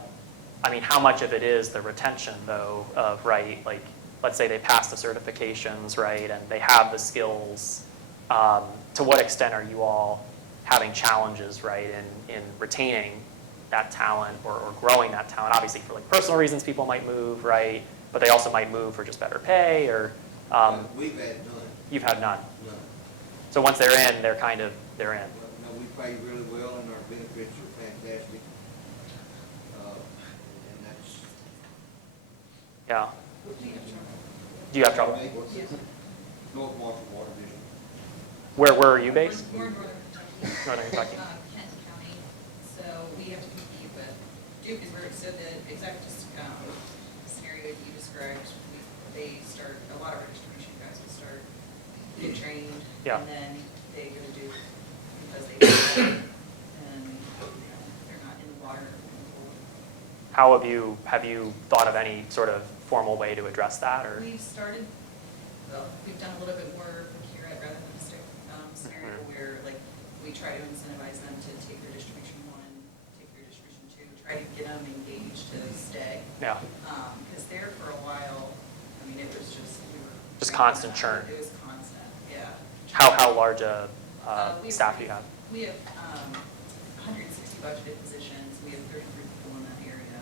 mean, how much of it is the retention, though, of, right, like, let's say they pass the certifications, right, and they have the skills. To what extent are you all having challenges, right, in retaining that talent or growing that talent? Obviously, for like personal reasons, people might move, right, but they also might move for just better pay, or We've had none. you've had none. None. So once they're in, they're in. No, we pay really well and our benefits are fantastic. And that's. Yeah. Do you have trouble? North Marshall Water District. Where are you based? We're in Northern Kentucky. Northern Kentucky. Kenton County, so we have to compete with Duke is where, so the exact scenario you described, they start, a lot of our distribution guys will start, get trained, Yeah. and then they go to Duke because they and they're not in the water. How have you thought of any sort of formal way to address that, or? We've started, well, we've done a little bit more procurement rather than a stick scenario where like we try to incentivize them to take their distribution 1, take their distribution 2, try to get them engaged to stay. Yeah. Because there for a while, I mean, it was just, we were. Just constant churn. It was constant, yeah. How large a staff do you have? We have 160 budgeted positions. We have 33 people in that area.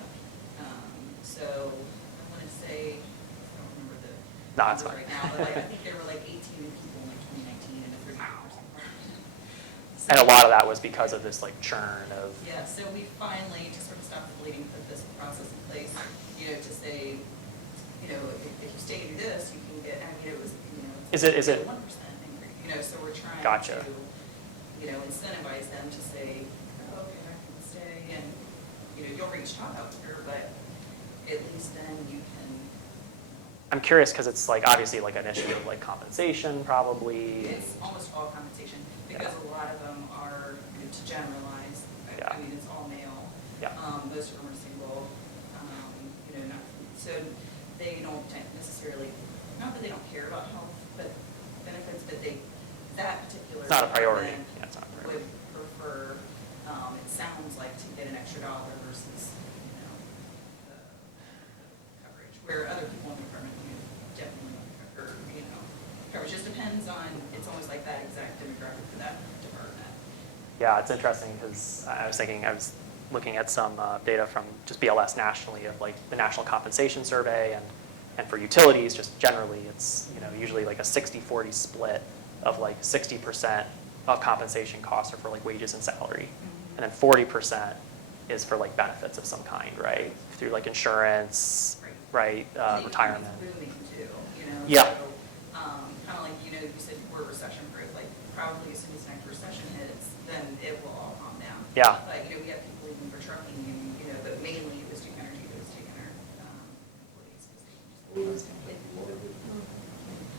So I want to say, I don't remember the No, that's number fine. right now, but like, I think there were like 18 people in like 2019 and a 30% market. And a lot of that was because of this like churn of. Yeah, so we finally, to sort of stop the bleeding, put this process in place, to say, if you stay and do this, you can get, I mean, it was, Is it? 1% increase, so we're trying Gotcha. to, incentivize them to say, oh, okay, I can stay, and, you'll reach top out here, but at least then you can. I'm curious because it's like obviously like an issue of like compensation probably. It's almost all compensation, because a lot of them are, to generalize, Yeah. I mean, it's all male. Yeah. Most of them are single, so they don't necessarily, not that they don't care about health, but benefits, but that particular. It's not a priority. department Yeah, it's not a priority. Would prefer, it sounds like, to get an extra dollar versus, the coverage, where other people in the department definitely want coverage just depends on, it's almost like that exact demographic for that department. Yeah, it's interesting because I was looking at some data from just BLS nationally of like the National Compensation Survey, and for utilities just generally it's usually like a 60-40 split of like 60% of compensation costs are for like wages and salary, and then 40% is for like benefits of some kind, right? Through like insurance, right? Retirement. It's booming too, Yeah. So, kind of like, you said we're recession proof, like probably as soon as the next recession hits, then it will all calm down. Yeah. But, we have people even for trucking, and, but mainly it was Duke Energy that was taking our employees, because they just.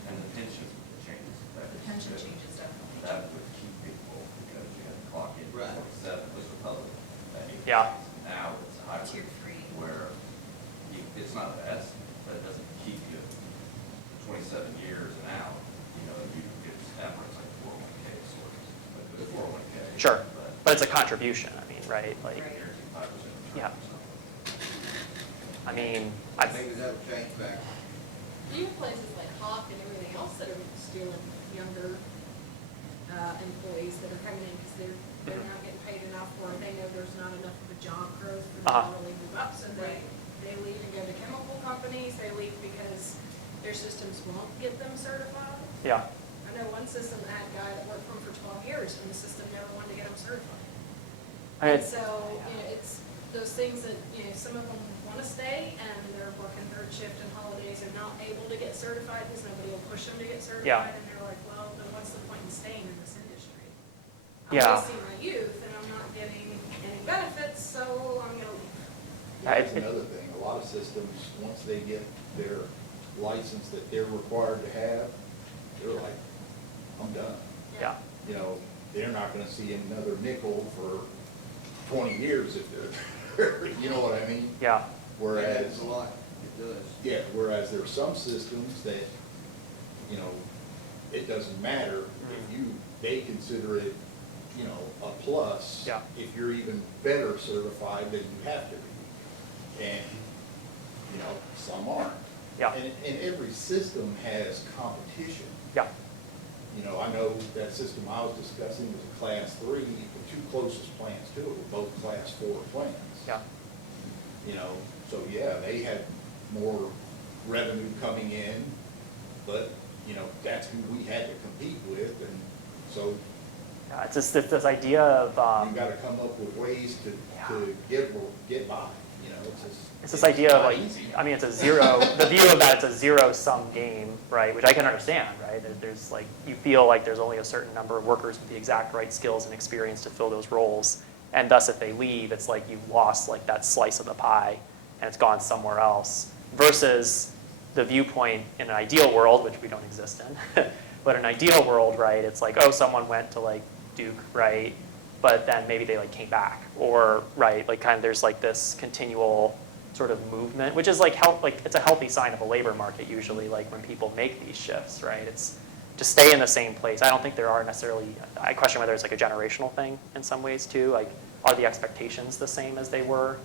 And the pension changes. The pension changes definitely. That would keep people, because you had to clock in Right. 47 was the public. Yeah. Now it's a hybrid. Tier 3. Where it's not the best, but it doesn't keep you 27 years and out. You get efforts like 401k sort of, like the 401k. Sure, but it's a contribution. I mean, right? Like, Right. Guaranteed 5% return Yeah. or something. I mean, Maybe that'll change back. You have places like Hawk and everything else that are stealing younger employees that are coming in because they're not getting paid enough, or they know there's not enough of a job growth for them to really move up, so they leave and go to chemical companies. They leave because their systems won't get them certified. yeah. I know one system that had a guy that worked for them for 12 years, and the system never wanted to get them certified. I mean, And so, it's those things that, some of them want to stay, and they're working third shift and holidays, and not able to get certified because nobody will push them to get certified. Yeah. And they're like, well, then what's the point in staying in this industry? I'm Yeah. wasting my youth and I'm not getting any benefits, so I'm gonna leave. That's another thing, a lot of systems, once they get their license that they're required to have, they're like, I'm done. Yeah. You know, they're not gonna see another nickel for 20 years if they're, you know what I mean? Yeah. It Whereas, happens a lot, it does. yeah, whereas there are some systems that, you know, it doesn't matter if you, they consider it, you know, a plus. Yeah. If you're even better certified than you have to be. And, you know, some aren't. Yeah. And every system has competition. Yeah. You know, I know that system I was discussing was a class 3, the two closest plants to it were both class 4 plants. Yeah. You know, so yeah, they had more revenue coming in, but, you know, that's who we had to compete with, and so Yeah, it's just this idea of, you gotta come up with ways to get by, you know, it's just. it's this idea of not like, easy. I mean, it's a zero, the view of that, it's a zero-sum game, right? Which I can understand, right? There's like, you feel like there's only a certain number of workers with the exact right skills and experience to fill those roles. And thus, if they leave, it's like you've lost like that slice of the pie and it's gone somewhere else. Versus the viewpoint in an ideal world, which we don't exist in, but in an ideal world, right, it's like, oh, someone went to like Duke, right? But then maybe they like came back, or right, like kind of there's like this continual sort of movement, which is like it's a healthy sign of a labor market usually, like when people make these shifts, right? It's to stay in the same place. I don't think there are necessarily, I question whether it's like a generational thing in some ways too. Like, are the expectations the same as they were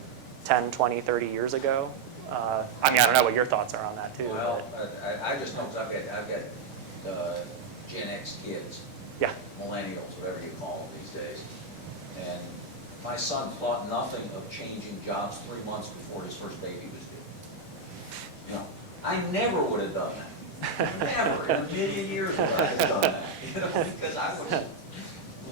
10, 20, 30 years ago? I mean, I don't know what your thoughts are on that too. Well, but, I just know, 'cause I've got Gen X kids, yeah, millennials, whatever you call them these days. And my son thought nothing of changing jobs 3 months before his first baby was due. You know, I never would have done that. Never in a million years would I have done that. You know, because I was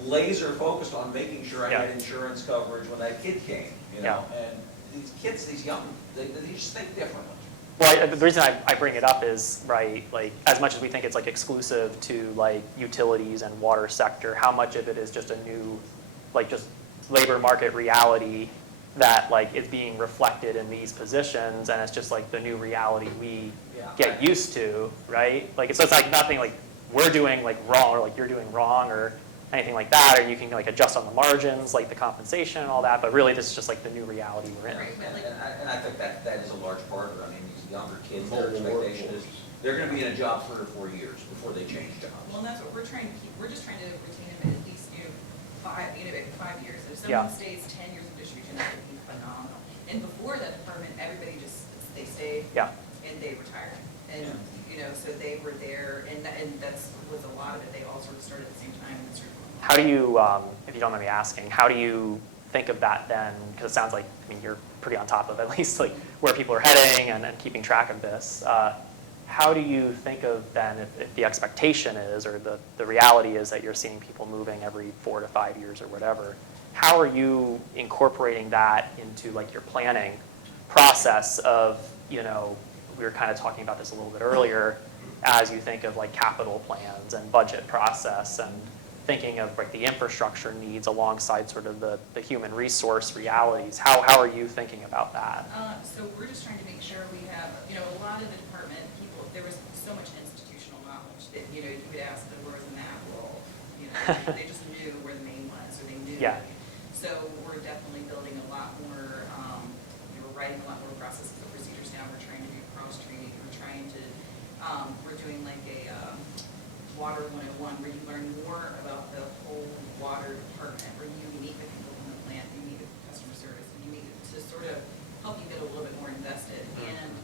laser focused on making sure I had insurance coverage when that kid came, you know? And these kids, these young, they just think differently. well, the reason I bring it up is, right, like, as much as we think it's like exclusive to like utilities and water sector, how much of it is just a new, like just labor market reality that like is being reflected in these positions, and it's just like the new reality we get used to, right? Like, so it's like nothing like we're doing like wrong or like you're doing wrong or anything like that, or you can like adjust on the margins, like the compensation and all that, but really this is just like the new reality we're in. And I think that is a large part of it. I mean, these younger kids, their Mobile expectation is workforce. they're gonna be in a job 3 or 4 years before they change jobs. Well, and that's what we're trying to keep, we're just trying to retain them at least, 5 years. If someone stays 10 years of distribution, that would be phenomenal. And before that department, everybody just, they stayed. And they retired. And, so they were there, and that's was a lot of it. They all sort of started at the same time. And started going on. How do you, if you don't mind me asking, how do you think of that then? Because it sounds like, I mean, you're pretty on top of at least like where people are heading and keeping track of this. How do you think of then if the expectation is, or the reality is that you're seeing people moving every 4 to 5 years or whatever, how are you incorporating that into like your planning process of, we were kind of talking about this a little bit earlier, as you think of like capital plans and budget process and thinking of like the infrastructure needs alongside sort of the human resource realities. How are you thinking about that? So we're just trying to make sure we have, a lot of the department people, there was so much institutional knowledge that, you would ask them, where was the map role? They just knew where the main was, or they knew. Yeah. So we're definitely building a lot more, we're writing a lot more processes and procedures now. We're trying to do cross-training. We're trying to, we're doing like a Water 101 where you learn more about the whole water department, where you meet the people in the plant, you meet with customer service, and you meet to sort of help you get a little bit more invested. And,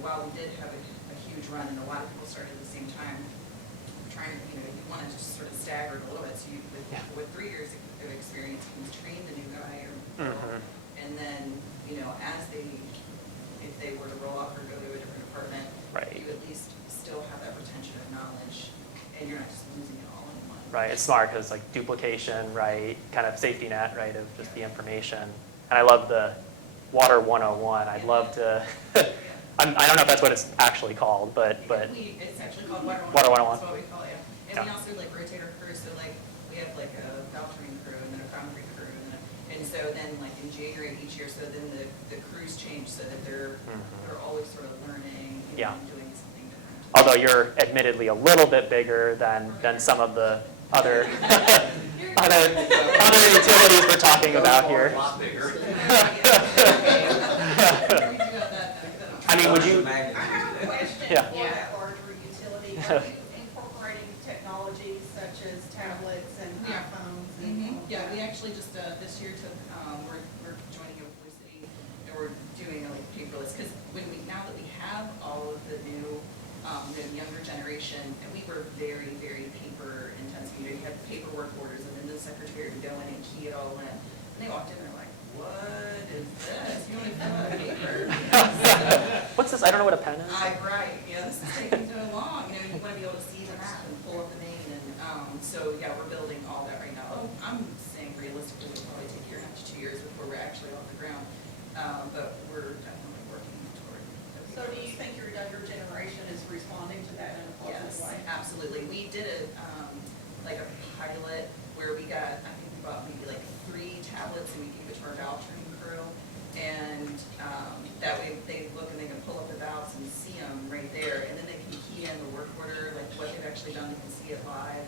while we did have a huge run and a lot of people started at the same time, trying to, you want to just sort of stagger it a little bit. So you, with 3 years of experience, you can train the new guy, and then, as if they were to roll off or go to a different department, you at least still have that retention of knowledge, and you're not just losing it all in one. Right, it's smart because like duplication, right, kind of safety net, right, of just the information. And I love the Water 101. I'd love to, I don't know if that's what it's actually called, but. It's actually called Water 101. Water 101. That's what we call it, yeah. And we also like rotate our crews, so like we have like a valve-train crew and then a concrete crew and so then like in January of each year, so then the crews change so that they're always sort of learning, you know, Yeah. and doing something different. Although you're admittedly a little bit bigger than some of the other other utilities we're talking about here. A lot bigger. I mean, would you? I have a question Yeah. for that larger utility. Are you incorporating technologies such as tablets and Yeah. iPhones? Yeah, we actually just, this year took, we're joining up with Blue City, and we're doing like paperless, because now that we have all of the new, the younger generation, and we were very, very paper intensive, you know, you had the paperwork orders, and then the secretary would go in and key it all in, and they walked in, and they're like, what is this? You only fill out paper. What's this? I don't know what a pen is. Right, yeah, this is taking so long, you know, you want to be able to see the map and pull up the main, and, so, yeah, we're building all that right now. I'm saying realistically, it'll probably take a year and a half to 2 years before we're actually off the ground, but we're definitely working toward. So do you think your younger generation is responding to that in a positive Yes, way? absolutely. We did like a pilot where we got, I think we bought maybe like 3 tablets and we gave it to our valve train crew. And that way they look and they can pull up the valves and see them right there. And then they can key in the work order, like what they've actually done, they can see it live.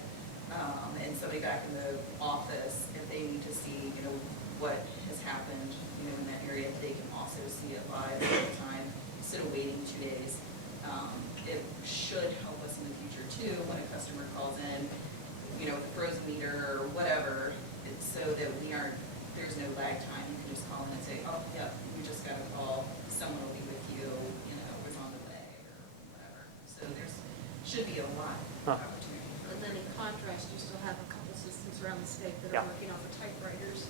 And somebody back in the office, if they need to see, you know, what has happened, you know, in that area, they can also see it live all the time, instead of waiting 2 days. It should help us in the future too, when a customer calls in, you know, with a frozen meter or whatever, it's so that there's no lag time. You can just call in and say, oh, yeah, we just got a call, someone will be with you, you know, it's on the way, or whatever. So should be a lot of opportunity. And then in contrast, you still have a couple systems around the state that Yeah. are working off of typewriters.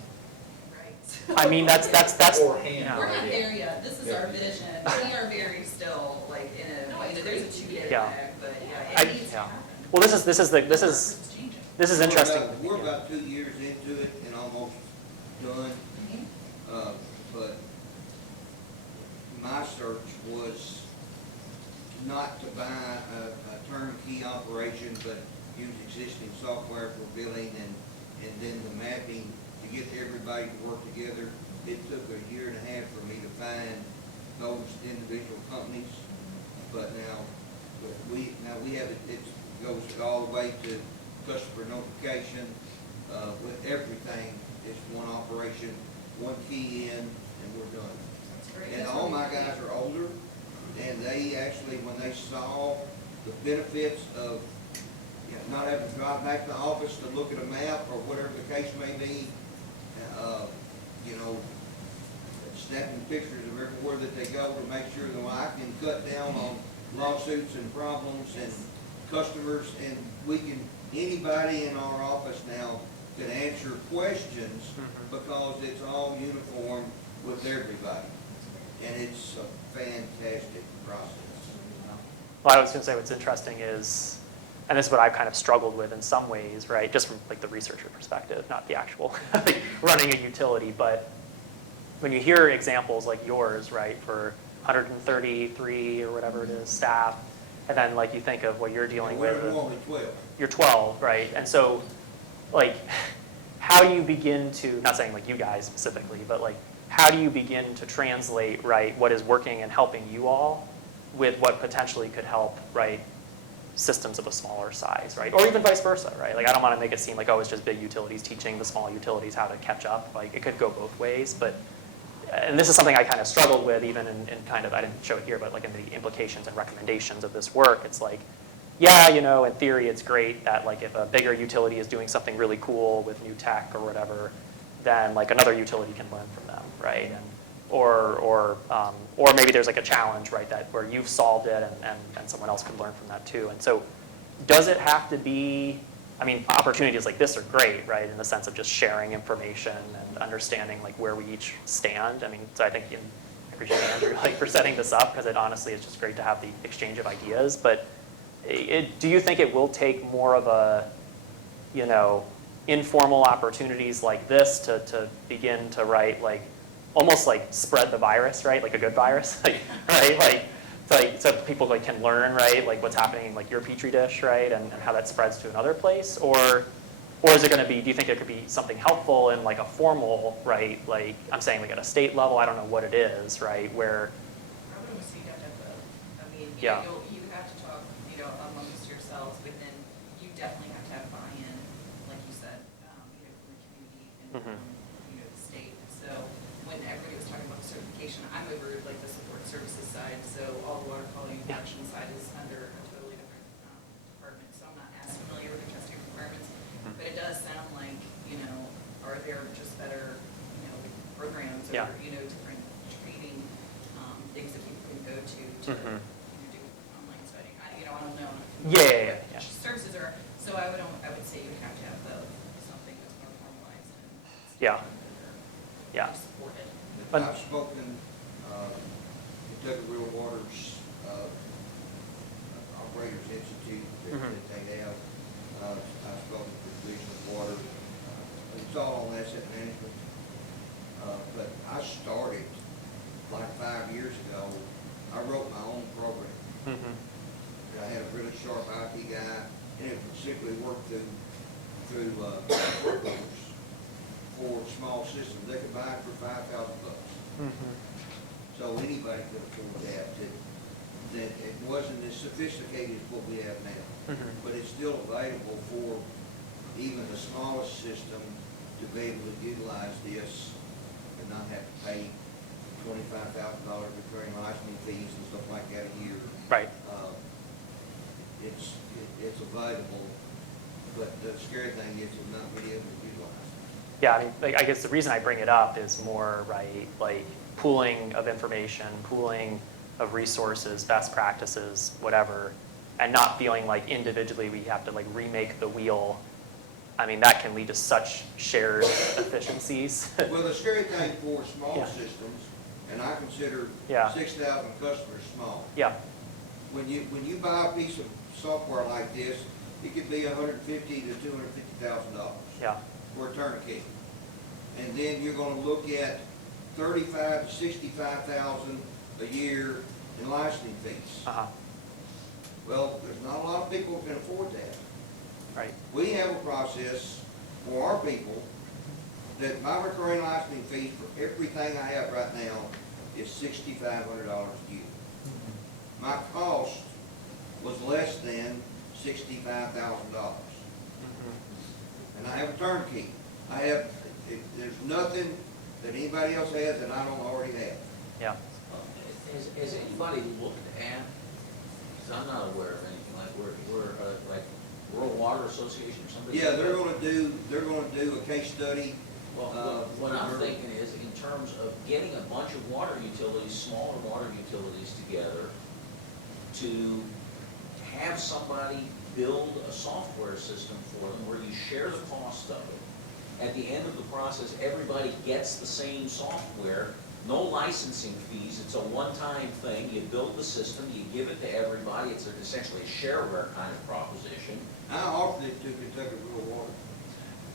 Right. I mean, that's. Or hand. Yeah. We're not there yet. This is our vision. We are very still like in a, you know, there's a 2-day Yeah. lag, but yeah, I- it needs to yeah. happen. Well, this is It's changing. interesting. We're about 2 years into it and almost done. But my search was not to buy a turnkey operation, but use existing software for billing and then the mapping to get everybody to work together. It took a year and a half for me to find those individual companies, but now we have it goes all the way to customer notification, with everything. It's one operation, one key in, and we're done. That's great. And That's all what we my need. guys are older, and they actually, when they saw the benefits of, you know, not having to drive back to the office to look at a map or whatever the case may be, you know, snapping pictures of everywhere that they go to make sure that I can cut down on lawsuits and problems and customers, and anybody in our office now can answer questions because it's all uniform with everybody. And it's a fantastic process. Well, I was going to say what's interesting is, and this is what I've kind of struggled with in some ways, right? Just from like the researcher perspective, not the actual like, running a utility, but when you hear examples like yours, right, for 133 or whatever it is staff, and then like you think of what you're dealing with. We're only 12. You're 12, right? And so, like, how do you begin to, not saying like you guys specifically, but like, how do you begin to translate, right, what is working and helping you all with what potentially could help, right, systems of a smaller size, right? Or even vice versa, right? Like, I don't want to make it seem like, oh, it's just big utilities teaching the small utilities how to catch up. Like, it could go both ways, but, and this is something I kind of struggled with even in kind of, I didn't show it here, but like in the implications and recommendations of this work. It's like, yeah, you know, in theory, it's great that like if a bigger utility is doing something really cool with new tech or whatever, then like another utility can learn from them, right? And or maybe there's like a challenge, right, that where you've solved it and someone else could learn from that too. And so, does it have to be? I mean, opportunities like this are great, right, in the sense of just sharing information and understanding like where we each stand. I mean, so I think I appreciate Andrew like for setting this up, because it honestly is just great to have the exchange of ideas. But do you think it will take more of a, you know, informal opportunities like this to begin to write like almost like spread the virus, right? Like a good virus, like, right? Like so people like can learn, right? Like what's happening in like your petri dish, right? And how that spreads to another place, or Or is it going to be, do you think it could be something helpful in like a formal, right, like, I'm saying like at a state level, I don't know what it is, right, where, I would almost say you have to have both. I mean, Yeah. you have to talk, amongst yourselves, but then you definitely have to have buy-in, like you said, from the community and Mhm. the state. So when everybody was talking about the certification, I'm over like the support services side, so all the water quality and Yeah. production side is under a totally different department, so I'm not as familiar with the testing requirements. But it does sound like, are there just better, programs or, Yeah. different training, things that people can go to Mhm. do online studying. I don't know. Yeah. Services are, so I would say you have to have both, something that's more formalized and. Yeah. Yeah. Supported. But- I've spoken, Kentucky Real Water's, Operators Institute that they have. I've spoken to the Division of Water. It's all on asset management. But I started like 5 years ago. I wrote my own program. Mhm. I had a really sharp IT guy, and it would simply work through work orders for small systems. They could buy it for $5,000. Mhm. So anybody could afford that. That it wasn't as sophisticated as what we have now. Mhm. But it's still available for even the smallest system to be able to utilize this and not have to pay $25,000 recurring licensing fees and stuff like that a year. Right. It's available, but the scary thing is it's not many of them utilize. Yeah, I mean, like, I guess the reason I bring it up is more, right, like pooling of information, pooling of resources, best practices, whatever, and not feeling like individually we have to like remake the wheel. I mean, that can lead to such shared efficiencies. Well, the scary thing for small Yeah. systems, and I consider Yeah. 6,000 customers small. Yeah. When you buy a piece of software like this, it could be $150,000 to $250,000 Yeah. for a turnkey. And then you're gonna look at 35 to 65,000 a year in licensing fees. Uh-huh. Well, there's not a lot of people who can afford that. Right. We have a process for our people that my recurring licensing fees for everything I have right now is $6,500 a year. My cost was less than $65,000. Mhm. And I have a turnkey. There's nothing that anybody else has that I don't already have. Yeah. Has anybody looked at, because I'm not aware of anything, like like Rural Water Association or somebody? Yeah, they're gonna do a case study. Well, what I'm thinking is, in terms of getting a bunch of water utilities, smaller water utilities together, to have somebody build a software system for them where you share the cost of it. At the end of the process, everybody gets the same software, no licensing fees, it's a one-time thing. You build the system, you give it to everybody, it's essentially a shareware kind of proposition. I offered it to Kentucky Real Water.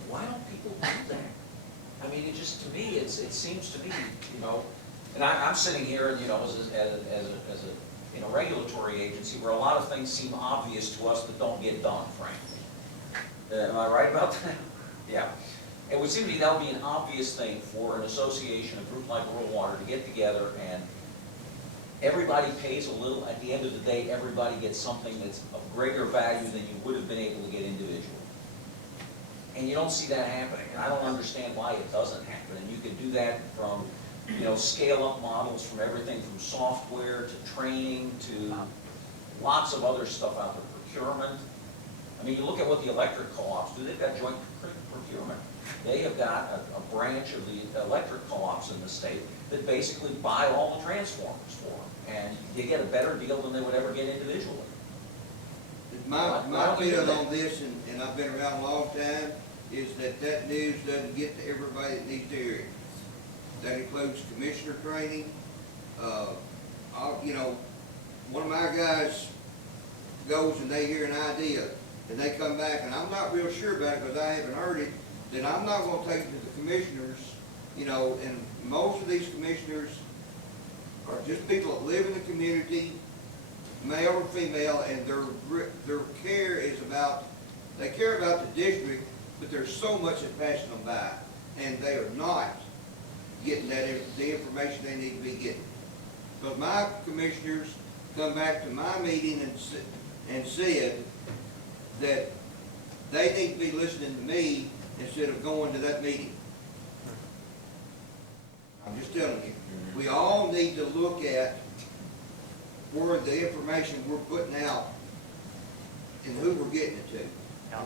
Why don't people do that? I mean, it just, to me, it seems to me, and I'm sitting here, as a regulatory agency where a lot of things seem obvious to us that don't get done, frankly. Am I right about that? Yeah. It would seem to me that would be an obvious thing for an association, a group like Rural Water, to get together and everybody pays a little. At the end of the day, everybody gets something that's of greater value than you would have been able to get individually. And you don't see that happening, and I don't understand why it doesn't happen. And you can do that from, scale-up models, from everything from software to training to lots of other stuff out there, procurement. I mean, you look at what the electric co-ops do, they've got joint procurement. They have got a branch of the electric co-ops in the state that basically buy all the transformers for them, and you get a better deal than they would ever get individually. My Why don't we do feeling that? on this, and I've been around a long time, is that news doesn't get to everybody that needs to hear it. That includes commissioner training. One of my guys goes and they hear an idea, and they come back, and I'm not real sure about it because I haven't heard it, then I'm not going to take it to the commissioners, and most of these commissioners are just people that live in the community, male or female, and their care is about, they care about the district, but there's so much that's passing them by, and they are not getting the information they need to be getting. Because my commissioners come back to my meeting and said that they need to be listening to me instead of going to that meeting. I'm just telling you, we all need to look at where the information we're putting out and who we're getting it to.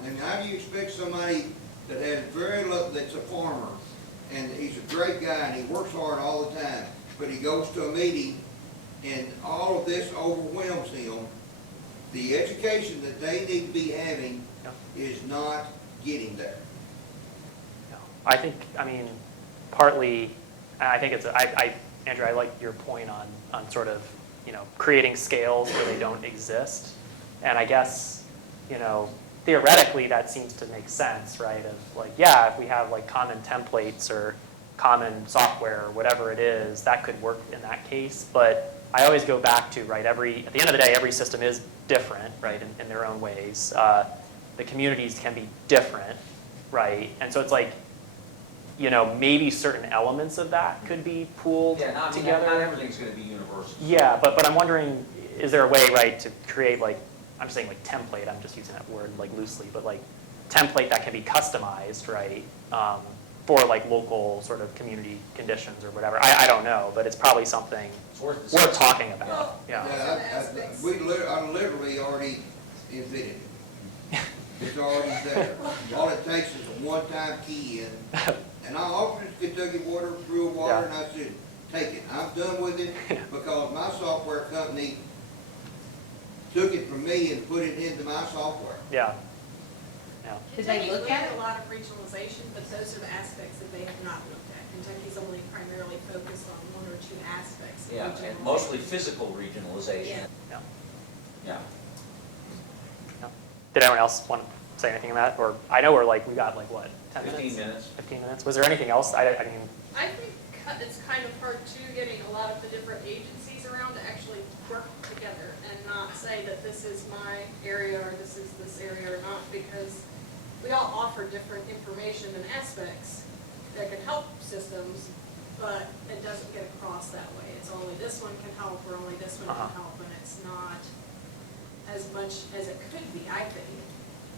And how do you expect somebody that has very little, that's a farmer, and he's a great guy and he works hard all the time, but he goes to a meeting and all of this overwhelms him? The education that they need to be having is not getting there. I think, I mean, partly, I think it's, Andrew, I like your point on sort of, creating scales where they don't exist. And I guess, theoretically that seems to make sense, right? Of like, yeah, if we have like common templates or common software or whatever it is, that could work in that case. But I always go back to, right, at the end of the day, every system is different, right, in their own ways. The communities can be different, right? And so it's like, maybe certain elements of that could be pooled together. Not everything's going to be universal. Yeah, but I'm wondering, is there a way, right, to create like, I'm just saying like template, I'm just using that word like loosely, but like template that can be customized, right, for like local sort of community conditions or whatever. I don't know, but it's probably something worth talking about. Yeah. I literally already invented it. It's already there. All it takes is a one-time key in. And I offered it to Kentucky Water, Brew Water, and I said, take it. I'm done with it because my software company took it from me and put it into my software. Yeah. Did they look at a lot of regionalization, but those are the aspects that they have not looked at. Kentucky's only primarily focused on one or two aspects. of Yeah, and regionalization. mostly physical regionalization. Yeah. Yeah. Did anyone else want to say anything on that? Or I know we got like what, 10 minutes? 15 minutes. 15 minutes. Was there anything else? I mean, I think it's kind of hard too, getting a lot of the different agencies around to actually work together and not say that this is my area or this is this area or not, because we all offer different information and aspects that can help systems, but it doesn't get across that way. It's only this one can help or only this one can help, and it's not as much as it could be, I think.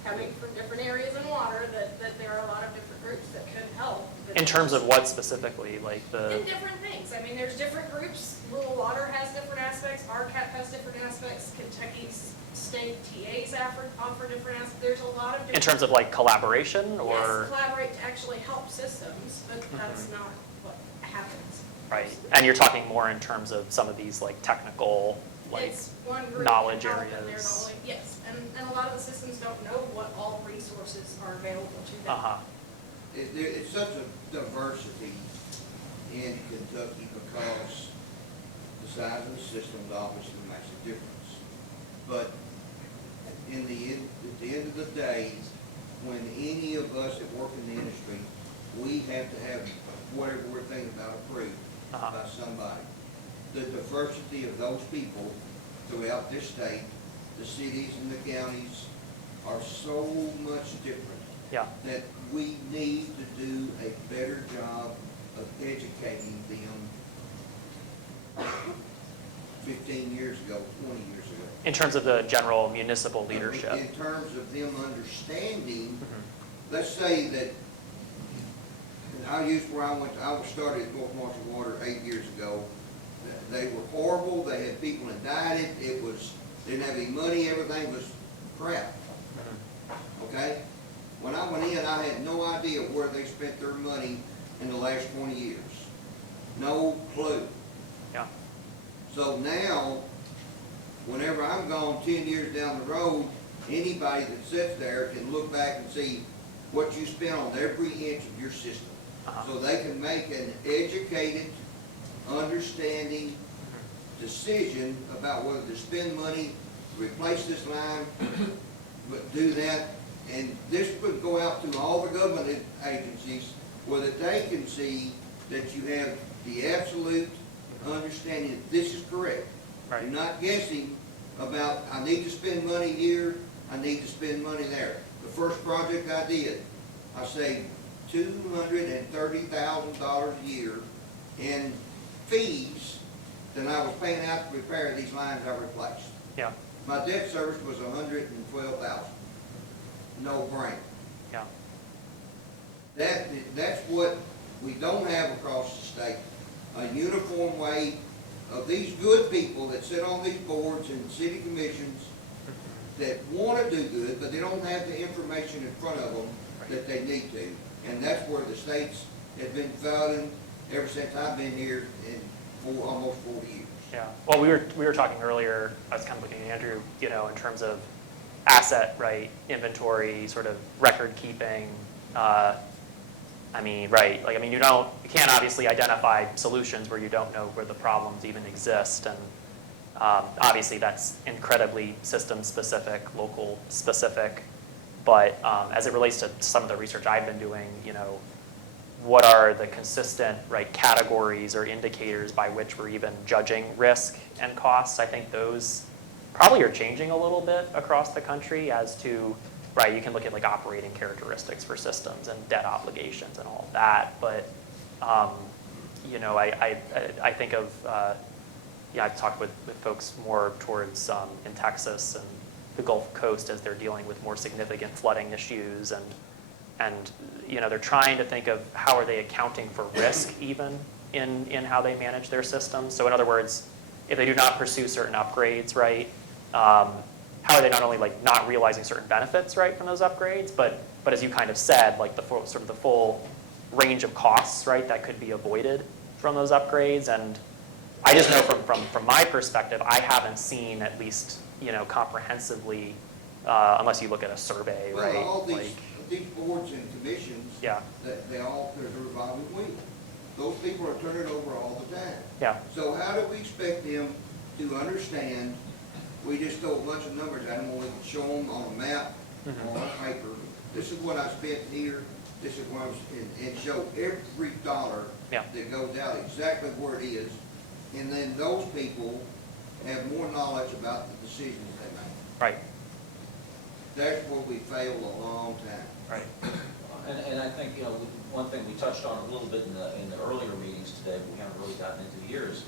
Coming from different areas in water, that there are a lot of different groups that could help. in terms of what specifically, like the? In different things. I mean, there's different groups. Rural Water has different aspects. RCAP has different aspects. Kentucky's state TAs offer different aspects. There's a lot of different. In terms of like collaboration or? Yes, collaborate to actually help systems, but that's not what happens. Right, and you're talking more in terms of some of these like technical, like It's one group knowledge can help, and they're the areas. only- Yes, and a lot of the systems don't know what all resources are available to them. It's such a diversity in Kentucky because the size of the systems obviously makes a difference. But at the end of the day, when any of us that work in the industry, we have to have whatever we're thinking about approved by somebody. The diversity of those people throughout this state, the cities and the counties, are so much different that we need to do a better job of educating them 15 years ago, 20 years ago. In terms of the general municipal leadership. In terms of them understanding, let's say that, and I'll use where I went, I started at North Marshall Water 8 years ago. They were horrible, they had people indicted, didn't have any money, everything was crap. Okay? When I went in, I had no idea where they spent their money in the last 20 years. No clue. Yeah. So now, whenever I'm gone 10 years down the road, anybody that sits there can look back and see what you spent on every inch of your system. So they can make an educated, understanding decision about whether to spend money, replace this line, but do that. And this would go out to all the government agencies where that they can see that you have the absolute understanding that this is correct. Right. You're not guessing about, I need to spend money here, I need to spend money there. The first project I did, I saved $230,000 a year in fees than I was paying out to repair these lines I replaced. Yeah, My debt service was $112,000. No brainer. yeah, That's what we don't have across the state. A uniform way of these good people that sit on these boards and city commissions that want to do good, but they don't have the information in front of them that they need to. And that's where the states have been failing ever since I've been here for almost 40 years. yeah. Well, we were talking earlier, I was kind of looking at Andrew, you know, in terms of asset, right, inventory, sort of record keeping. I mean, right, like, I mean, you can't obviously identify solutions where you don't know where the problems even exist. And obviously that's incredibly system specific, local specific. But as it relates to some of the research I've been doing, you know, what are the consistent, right, categories or indicators by which we're even judging risk and costs? I think those probably are changing a little bit across the country as to, right, you can look at like operating characteristics for systems and debt obligations and all of that. But, you know, I think of, yeah, I've talked with folks more towards in Texas and the Gulf Coast as they're dealing with more significant flooding issues, and you know, they're trying to think of how are they accounting for risk even in how they manage their systems. So in other words, if they do not pursue certain upgrades, right, how are they not only like not realizing certain benefits, right, from those upgrades, but as you kind of said, like the full range of costs, right, that could be avoided from those upgrades. And I just know from my perspective, I haven't seen, at least, you know, comprehensively, unless you look at a survey, right? Well, all like, these boards and commissions, yeah, there's a revolving wheel. Those people are turning over all the time. yeah, So how do we expect them to understand? We just throw a bunch of numbers at them, and we can show them on a map, Mhm. on a paper. This is what I spent here, this is what I was, and show every dollar yeah, that goes out exactly where it is. And then those people have more knowledge about the decisions they make. right, That's where we failed a long time. right, And I think, you know, one thing we touched on a little bit in the earlier meetings today, but we haven't really gotten into here is,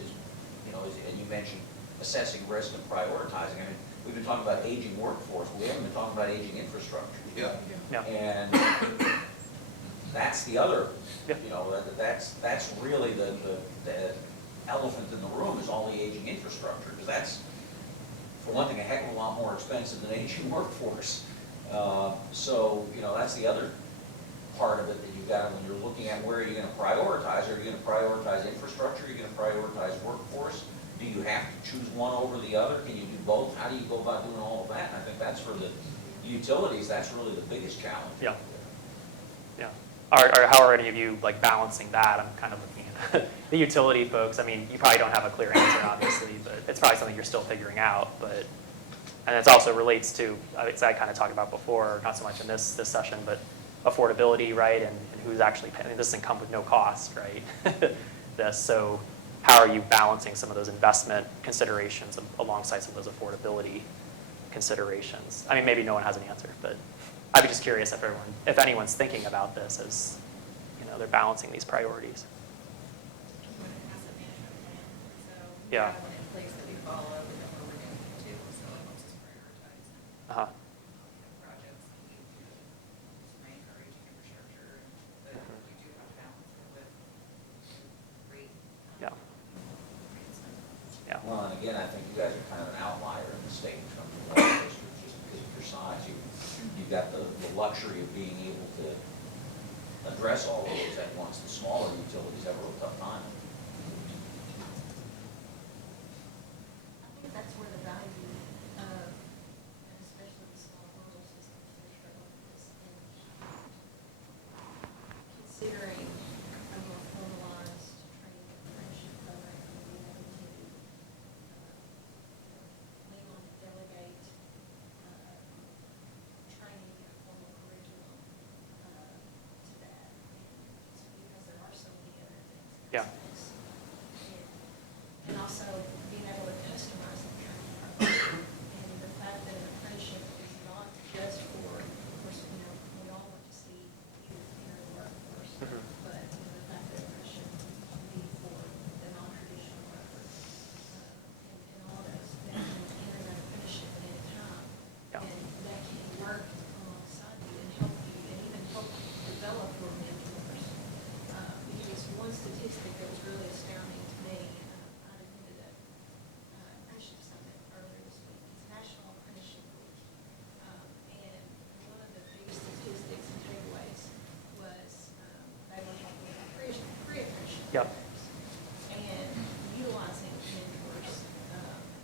you know, and you mentioned assessing risk and prioritizing. I mean, we've been talking about aging workforce, but we haven't been talking about aging infrastructure. Yeah. yeah, And that's the other, Yeah. you know, that's really the elephant in the room is all the aging infrastructure, because that's, for one thing, a heck of a lot more expensive than aging workforce. So, you know, that's the other part of it that you've got when you're looking at where are you going to prioritize. Are you going to prioritize infrastructure? Are you going to prioritize workforce? Do you have to choose one over the other? Can you do both? How do you go about doing all of that? And I think that's for the utilities, that's really the biggest challenge. yeah, yeah. Or how are any of you like balancing that? I'm kind of looking at the utility folks. I mean, you probably don't have a clear answer, obviously, but it's probably something you're still figuring out. But, and it also relates to, I kind of talked about before, not so much in this session, but affordability, right? And who's actually paying. This doesn't come with no cost, right? So how are you balancing some of those investment considerations alongside some of those affordability considerations? I mean, maybe no one has an answer, but I'd be just curious if anyone's thinking about this as, you know, they're balancing these priorities. When it has a management plan, so we Yeah. have one in place that we follow, and then we're renewing it too, so it helps us prioritize Uh-huh. projects. We encourage infrastructure, but we do have to balance it with rate. Yeah. Yeah. Well, and again, I think you guys are kind of an outlier in the state in terms of water districts, just because of your size. You've got the luxury of being able to address all those at once. The smaller utilities have a real tough time. I think that's where the value of, and especially the small rural systems, they struggle with this, in considering a more formalized training and apprenticeship program, and being able to lean on delegate training and formal curriculum to that. It's because there are so many other things. Yeah. And also being able to customize the training program. And the fact that an apprenticeship is not just for, of course, you know, we all want to see either Yep. And utilizing mentors.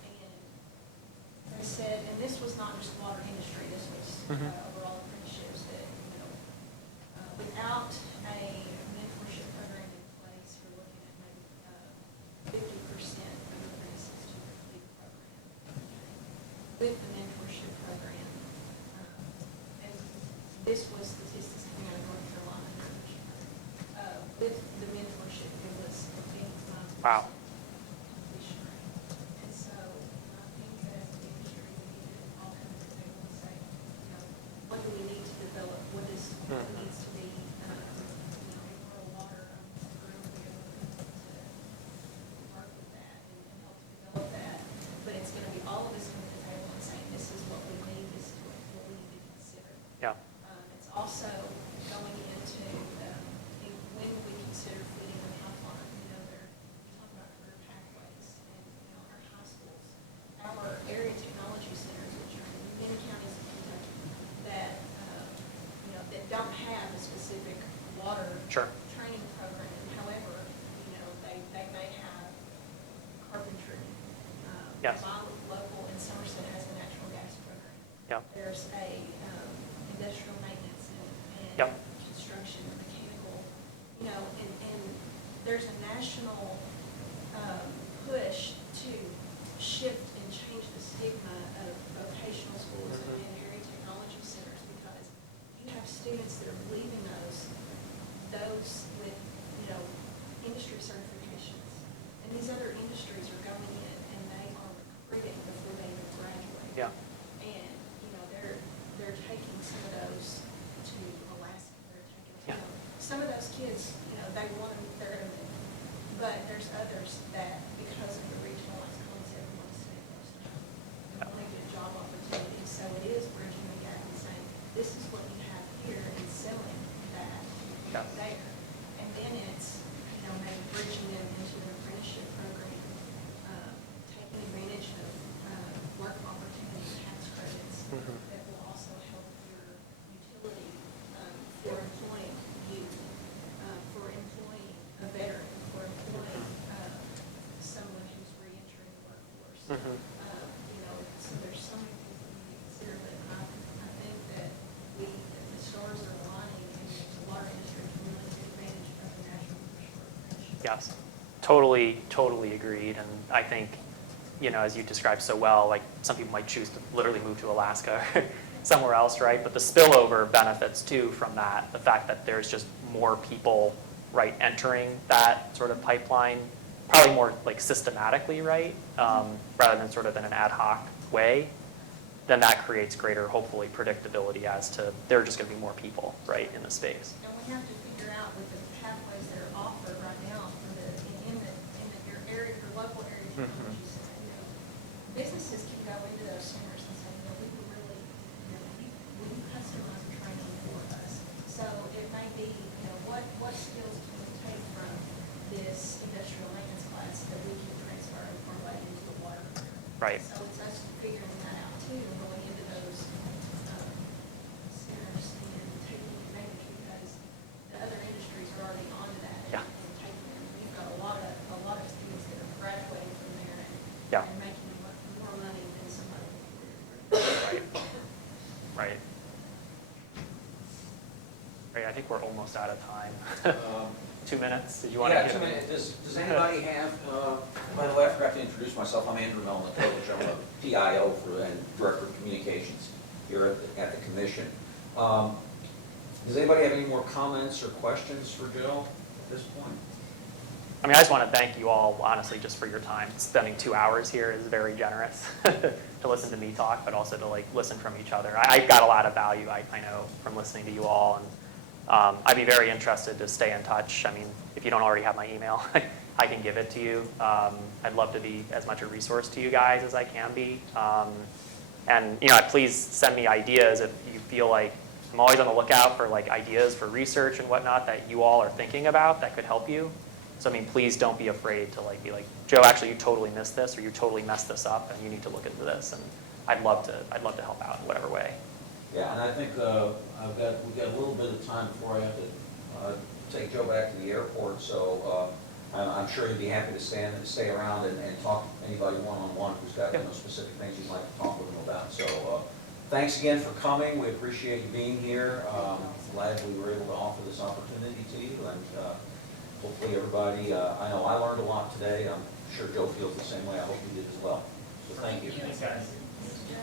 And they said, and this was not just water industry, this was overall apprenticeships that, without a mentorship program in place, we're looking at maybe 50% of apprentices to complete the program. With the mentorship program, and this was statistics coming out of North Carolina, with the mentorship, it was a 85% Wow. completion rate. And so I think that as an industry, we need to all come to the table and say, what do we need to develop? What needs to be, in rural water, we're going to be able to work with that and help develop that. But it's going to be all of us coming to the table and saying, this is what we need, this is what we need to consider. Yeah. It's also going into, when we consider feeding the pipeline, they're talking about career pathways and, our high schools, our area technology centers, which are in many counties in Kentucky, that, that don't have a specific water Sure. training program. However, they may have carpentry. Yes. My local in Somerset has a natural gas program. Yep. There's a industrial maintenance and Yep. construction and mechanical, and there's a national push to shift and change the stigma of vocational schools and area technology centers, because you have students that are leaving those with, industry certifications. And these other industries are going in and they are recruiting before they even graduate. Yeah. And, they're taking some of those to Alaska, they're taking, Yeah. some of those kids, they want them, they're going to move. But there's others that, because of the regionalized concept, want to stay close to home. They want to get job opportunities. So it is bridging the gap and saying, this is what you have here, and selling that Yeah. there. And then it's, maybe bridging them into an apprenticeship program, taking advantage of work opportunity tax credits that will also help your utility for employing youth, for employing a veteran, for employing someone who's reentering the workforce. So there's so many things that we need to consider, but I think that the stars are aligning, and the water industry can really take advantage of the national push for apprenticeship. Yes. Totally agreed. And I think, as you described so well, like some people might choose to literally move to Alaska or somewhere else, right? But the spillover benefits too from that, the fact that there's just more people, right, entering that sort of pipeline, probably more like systematically, right? Rather than sort of in an ad hoc way, then that creates greater, hopefully, predictability as to there are just going to be more people, right, in the space. And we have to figure out with the pathways that are offered right now for your area, your local area technology center, businesses can go into those centers and say, we can really, we can customize the training for us. So it may be, what skills can we take from this industrial maintenance class that we can transfer and parlay into the water career? Right. So it's us figuring that out too, and going into those centers and taking advantage, because the other industries are already onto that. Yeah. And taking them. We've got a lot of students that are graduating from there Yeah. and making more money than somebody. Right. Right, I think we're almost out of time. 2 minutes, did you want to? Yeah, 2 minutes. Does anybody have, by the way, I forgot to introduce myself. I'm Andrew Melnikovich. I'm a PIO and Director of Communications here at the Commission. Does anybody have any more comments or questions for Joe at this point? I mean, I just want to thank you all, honestly, just for your time. Spending 2 hours here is very generous to listen to me talk, but also to listen from each other. I got a lot of value, I know, from listening to you all, and I'd be very interested to stay in touch. I mean, if you don't already have my email, I can give it to you. I'd love to be as much a resource to you guys as I can be. And please send me ideas if you feel like I'm always on the lookout for ideas for research and whatnot that you all are thinking about that could help you. So I mean, please don't be afraid to be like, Joe, actually you totally missed this, or you totally messed this up, and you need to look into this. And I'd love to help out in whatever way. Yeah, and I think we've got a little bit of time before I have to take Joe back to the airport. So I'm sure you'd be happy to stay around and talk to anybody one-on-one who's got, specific things you'd like to talk with them about. So, thanks again for coming. We appreciate you being here. Glad we were able to offer this opportunity to you, and hopefully everybody, I know I learned a lot today. I'm sure Joe feels the same way. I hope you did as well. So thank you. Thank you.